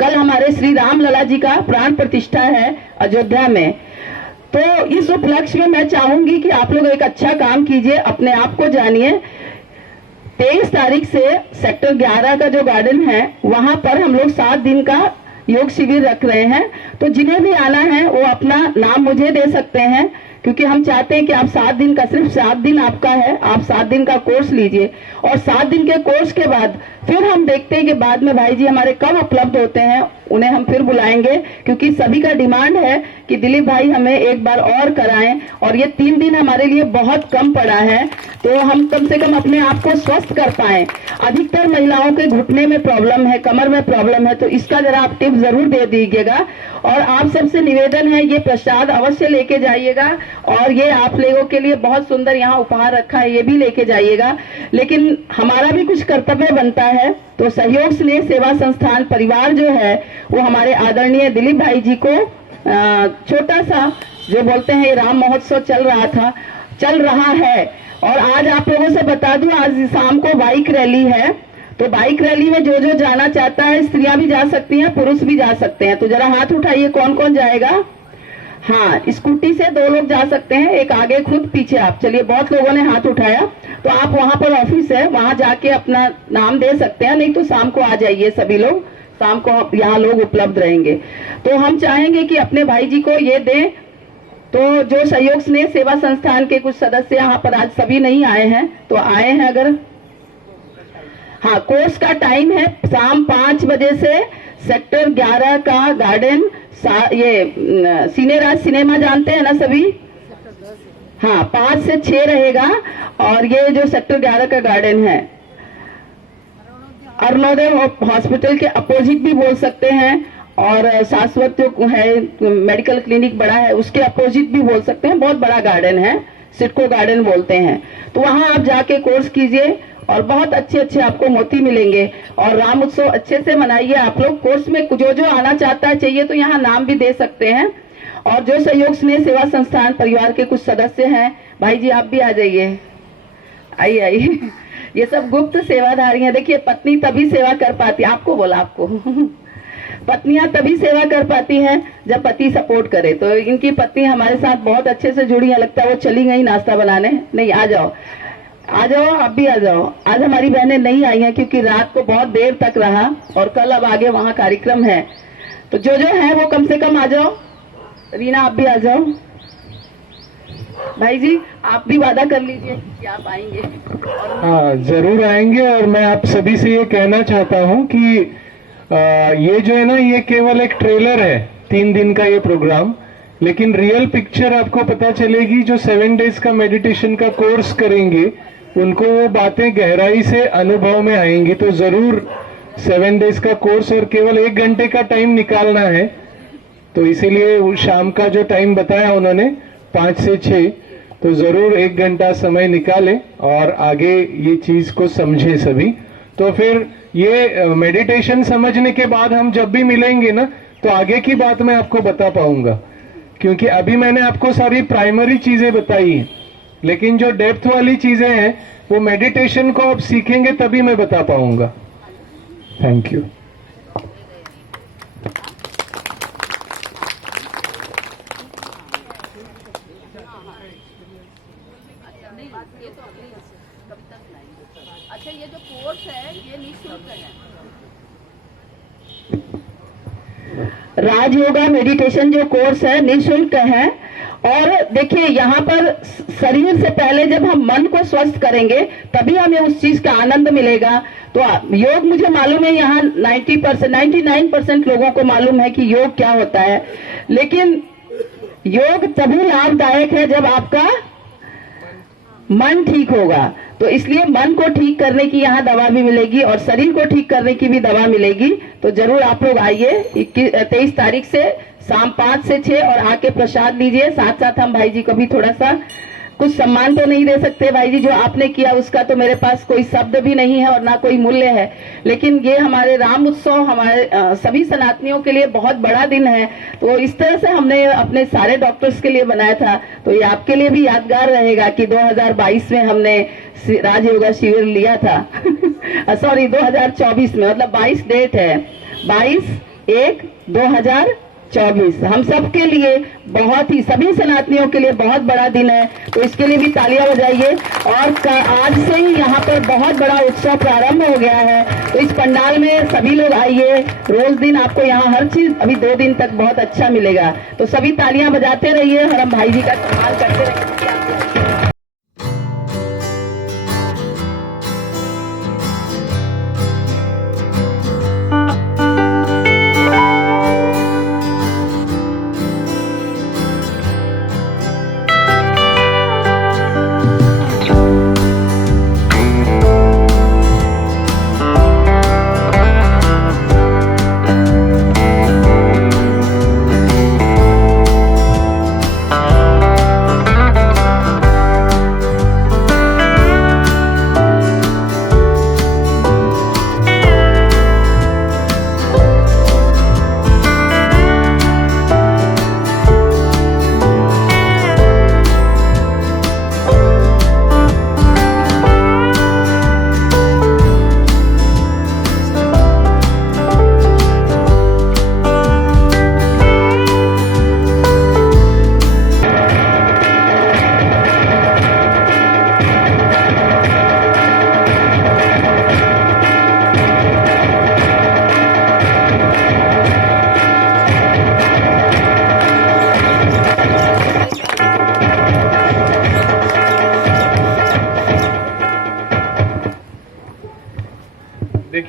कल हमारे श्री राम लला जी का प्राण प्रतिष्ठा है अयोध्या में, तो इस उपलक्ष्य में मैं चाहूंगी कि आप लोग एक अच्छा काम कीजिए, अपने आप को जानिए। 23 तारीख से सेक्टर 11 का जो गार्डन है, वहां पर हम लोग 7 दिन का योग शिविर रख रहे हैं। तो जिन्हें भी आना है वो अपना नाम मुझे दे सकते हैं, क्योंकि हम चाहते हैं कि आप 7 दिन का, सिर्फ 7 दिन आपका है, आप 7 दिन का कोर्स लीजिए। और 7 दिन के कोर्स के बाद फिर हम देखते हैं कि बाद में भाई जी हमारे कब उपलब्ध होते हैं, उन्हें हम फिर बुलाएंगे, क्योंकि सभी का डिमांड है कि दिलीप भाई हमें एक बार और कराएं। और ये 3 दिन हमारे लिए बहुत कम पड़ा है, तो हम कम से कम अपने आप को स्वस्थ कर पाएं। अधिकतर महिलाओं के घुटने में प्रॉब्लम है, कमर में प्रॉब्लम है, तो इसका जरा आप टिप जरूर दे दीजिएगा। और आप सबसे निवेदन है, ये प्रसाद अवश्य लेके जाइएगा, और ये आप लोगों के लिए बहुत सुंदर यहाँ उपहार रखा है, ये भी लेके जाइएगा। लेकिन हमारा भी कुछ कर्तव्य बनता है, तो सहयोग स्नेह सेवा संस्थान परिवार जो है वो हमारे आदरणीय दिलीप भाई जी को छोटा सा जो बोलते हैं राम महोत्सव चल रहा है। और आज आप लोगों से बता दूं, आज शाम को बाइक रैली है, तो बाइक रैली में जो जो जाना चाहता है, स्त्रियां भी जा सकती हैं, पुरुष भी जा सकते हैं। तो जरा हाथ उठाइए, कौन कौन जाएगा? हाँ, स्कूटी से 2 लोग जा सकते हैं, एक आगे खुद पीछे आप। चलिए, बहुत लोगों ने हाथ उठाया, तो आप वहां पर ऑफिस है, वहां जाके अपना नाम दे सकते हैं, नहीं तो शाम को आ जाइए सभी लोग, शाम को यहाँ लोग उपलब्ध रहेंगे। तो हम चाहेंगे कि अपने भाई जी को ये दें। तो जो सहयोग स्नेह सेवा संस्थान के कुछ सदस्य यहाँ पर आज सभी नहीं आए हैं, तो आए हैं अगर। हाँ, कोर्स का टाइम है शाम 5 बजे से सेक्टर 11 का गार्डन, ये सिनेराज सिनेमा जानते हैं ना सभी? हाँ, 5 से 6 रहेगा। और ये जो सेक्टर 11 का गार्डन है, अरुणोदय हॉस्पिटल के अपोजिट भी बोल सकते हैं, और शाश्वत जो है मेडिकल क्लिनिक बड़ा है उसके अपोजिट भी बोल सकते हैं, बहुत बड़ा गार्डन है, सिडको गार्डन बोलते हैं। तो वहां आप जाके कोर्स कीजिए और बहुत अच्छे अच्छे आपको मोती मिलेंगे, और राम उत्सव अच्छे से मनाइए। आप लोग कोर्स में जो जो आना चाहता है चाहिए तो यहाँ नाम भी दे सकते हैं। और जो सहयोग स्नेह सेवा संस्थान परिवार के कुछ सदस्य हैं, भाई जी आप भी आ जाइए, आइए। ये सब गुप्त सेवाधारी हैं। देखिए, पत्नी तभी सेवा कर पाती, आपको बोला आपको पत्नियां तभी सेवा कर पाती हैं जब पति सपोर्ट करे। तो इनकी पत्नी हमारे साथ बहुत अच्छे से जुड़ी है, लगता है वो चली गई नाश्ता बनाने। नहीं, आ जाओ आप भी आ जाओ। आज हमारी बहनें नहीं आई हैं क्योंकि रात को बहुत देर तक रहा, और कल अब आगे वहाँ कार्यक्रम है। तो जो जो है वो कम से कम आ जाओ। रीना आप भी आ जाओ। भाई जी आप भी वादा कर लीजिए कि आप आएंगे। हाँ, जरूर आएंगे। और मैं आप सभी से ये कहना चाहता हूँ कि ये जो है ना, ये केवल एक ट्रेलर है 3 दिन का ये प्रोग्राम, लेकिन रियल पिक्चर आपको पता चलेगी। जो 7 डेज का मेडिटेशन का कोर्स करेंगे उनको वो बातें गहराई से अनुभव में आएंगी। तो जरूर 7 डेज का कोर्स, और केवल 1 घंटे का टाइम निकालना है। तो इसीलिए शाम का जो टाइम बताया उन्होंने 5 से 6, तो जरूर 1 घंटा समय निकालें और आगे ये चीज को समझें सभी। तो फिर ये मेडिटेशन समझने के बाद हम जब भी मिलेंगे ना, तो आगे की बात मैं आपको बता पाऊंगा, क्योंकि अभी मैंने आपको सारी प्राइमरी चीजें बताई हैं, लेकिन जो डेप्थ वाली चीजें हैं वो मेडिटेशन को आप सीखेंगे तभी मैं बता पाऊंगा। Thank you. अच्छा, ये जो कोर्स है ये निःशुल्क है। राजयोगा मेडिटेशन जो कोर्स है निःशुल्क है। और देखिए, यहाँ पर शरीर से पहले जब हम मन को स्वस्थ करेंगे तभी हमें उस चीज का आनंद मिलेगा। तो योग, मुझे मालूम है यहाँ 90%, 99% लोगों को मालूम है कि योग क्या होता है, लेकिन योग तभी लाभदायक है जब आपका मन ठीक होगा। तो इसलिए मन को ठीक करने की यहाँ दवा भी मिलेगी और शरीर को ठीक करने की भी दवा मिलेगी। तो जरूर आप लोग आइए 23 तारीख से शाम 5 से 6 और आके प्रसाद लीजिए। साथ साथ हम भाई जी को भी थोड़ा सा कुछ सम्मान तो नहीं दे सकते भाई जी, जो आपने किया उसका तो मेरे पास कोई शब्द भी नहीं है और ना कोई मूल्य है, लेकिन ये हमारे राम उत्सव हमारे सभी सनातनियों के लिए बहुत बड़ा दिन है। तो इस तरह से हमने अपने सारे डॉक्टर्स के लिए बनाया था, तो ये आपके लिए भी यादगार रहेगा कि 2022 में हमने राजयोगा शिविर लिया था सॉरी 2024 में, मतलब 22 डेट है, 22/1/2024 हम सब के लिए बहुत ही, सभी सनातनियों के लिए बहुत बड़ा दिन है। तो इसके लिए भी तालियां बजाइए। और आज से ही यहाँ पर बहुत बड़ा उत्सव प्रारंभ हो गया है, तो इस पंडाल में सभी लोग आइए। रोज दिन आपको यहाँ हर चीज अभी 2 दिन तक बहुत अच्छा मिलेगा। तो सभी तालियां बजाते रहिए और हम भाई जी का सम्मान करते रहिए।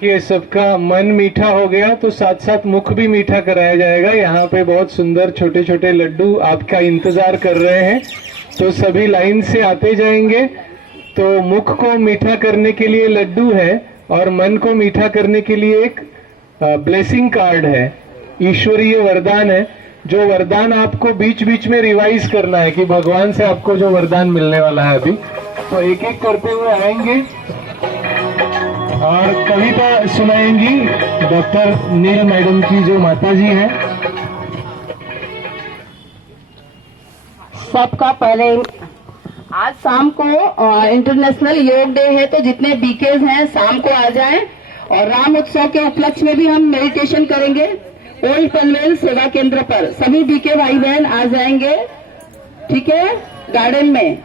देखिए सबका मन मीठा हो गया तो साथ साथ मुख भी मीठा कराया जाएगा। यहाँ पे बहुत सुंदर छोटे छोटे लड्डू आपका इंतजार कर रहे हैं, तो सभी लाइन से आते जाएंगे। तो मुख को मीठा करने के लिए लड्डू है और मन को मीठा करने के लिए एक ब्लेसिंग कार्ड है, ईश्वरीय वरदान है। जो वरदान आपको बीच बीच में रिवाइज करना है कि भगवान से आपको जो वरदान मिलने वाला है अभी। तो एक एक करते हुए आएंगे और कविता सुनाएंगी डॉक्टर नील मैडम की जो माता जी हैं। सबका पहले आज शाम को इंटरनेशनल योग डे है, तो जितने बीकेज हैं शाम को आ जाएं। और राम उत्सव के उपलक्ष्य में भी हम मेडिटेशन करेंगे ओल्ड पनवेल सेवा केंद्र पर। सभी बीके भाई बहन आ जाएंगे, ठीक है, गार्डन में।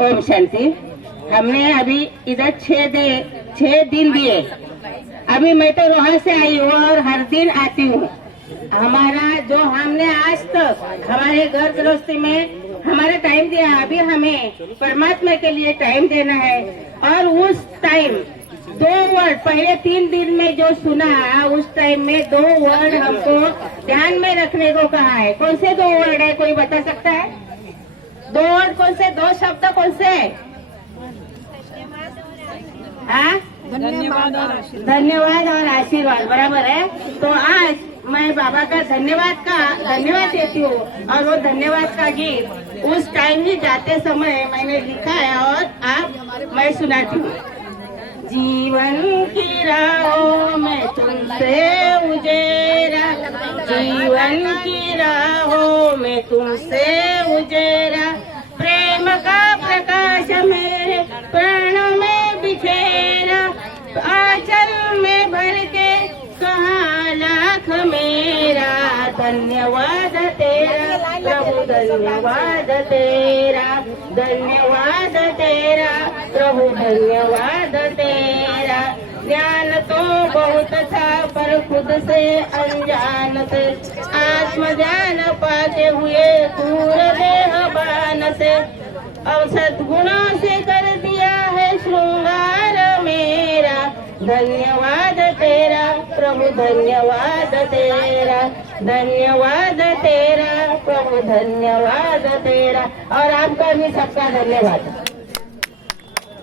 ओम शांति। हमने अभी इधर 6 दिन दिए। अभी मैं तो वहां से आई हूँ और हर दिन आती हूँ। हमारा जो हमने आज तक हमारे घर गृहस्थी में हमारा टाइम दिया, अभी हमें परमात्मा के लिए टाइम देना है। और उस टाइम 2 वर्ड पहले 3 दिन में जो सुना, उस टाइम में 2 वर्ड हमको ध्यान में रखने को कहा है। कौन से 2 वर्ड है, कोई बता सकता है? 2 वर्ड कौन से, 2 शब्द कौन से? धन्यवाद और आशीर्वाद, बराबर है। तो आज मैं बाबा का धन्यवाद देती हूँ। और वो धन्यवाद का गीत उस टाइम ही जाते समय मैंने लिखा है और मैं सुनाती हूँ। जीवन की राहों में तुमसे उजेरा, जीवन की राहों में तुमसे उजेरा, प्रेम का प्रकाश मेरे प्राणों में बिखेरा, आंचल में भर के कहाँ लाख मेरा। धन्यवाद तेरा प्रभु, धन्यवाद तेरा, धन्यवाद तेरा प्रभु, धन्यवाद तेरा। ज्ञान तो बहुत था पर खुद से अनजान थे, आत्मज्ञान पाते हुए दूर देहबान से। अब सद्गुणों से कर दिया है श्रृंगार मेरा। धन्यवाद तेरा प्रभु, धन्यवाद तेरा, धन्यवाद तेरा प्रभु, धन्यवाद तेरा। और आपका भी सबका धन्यवाद।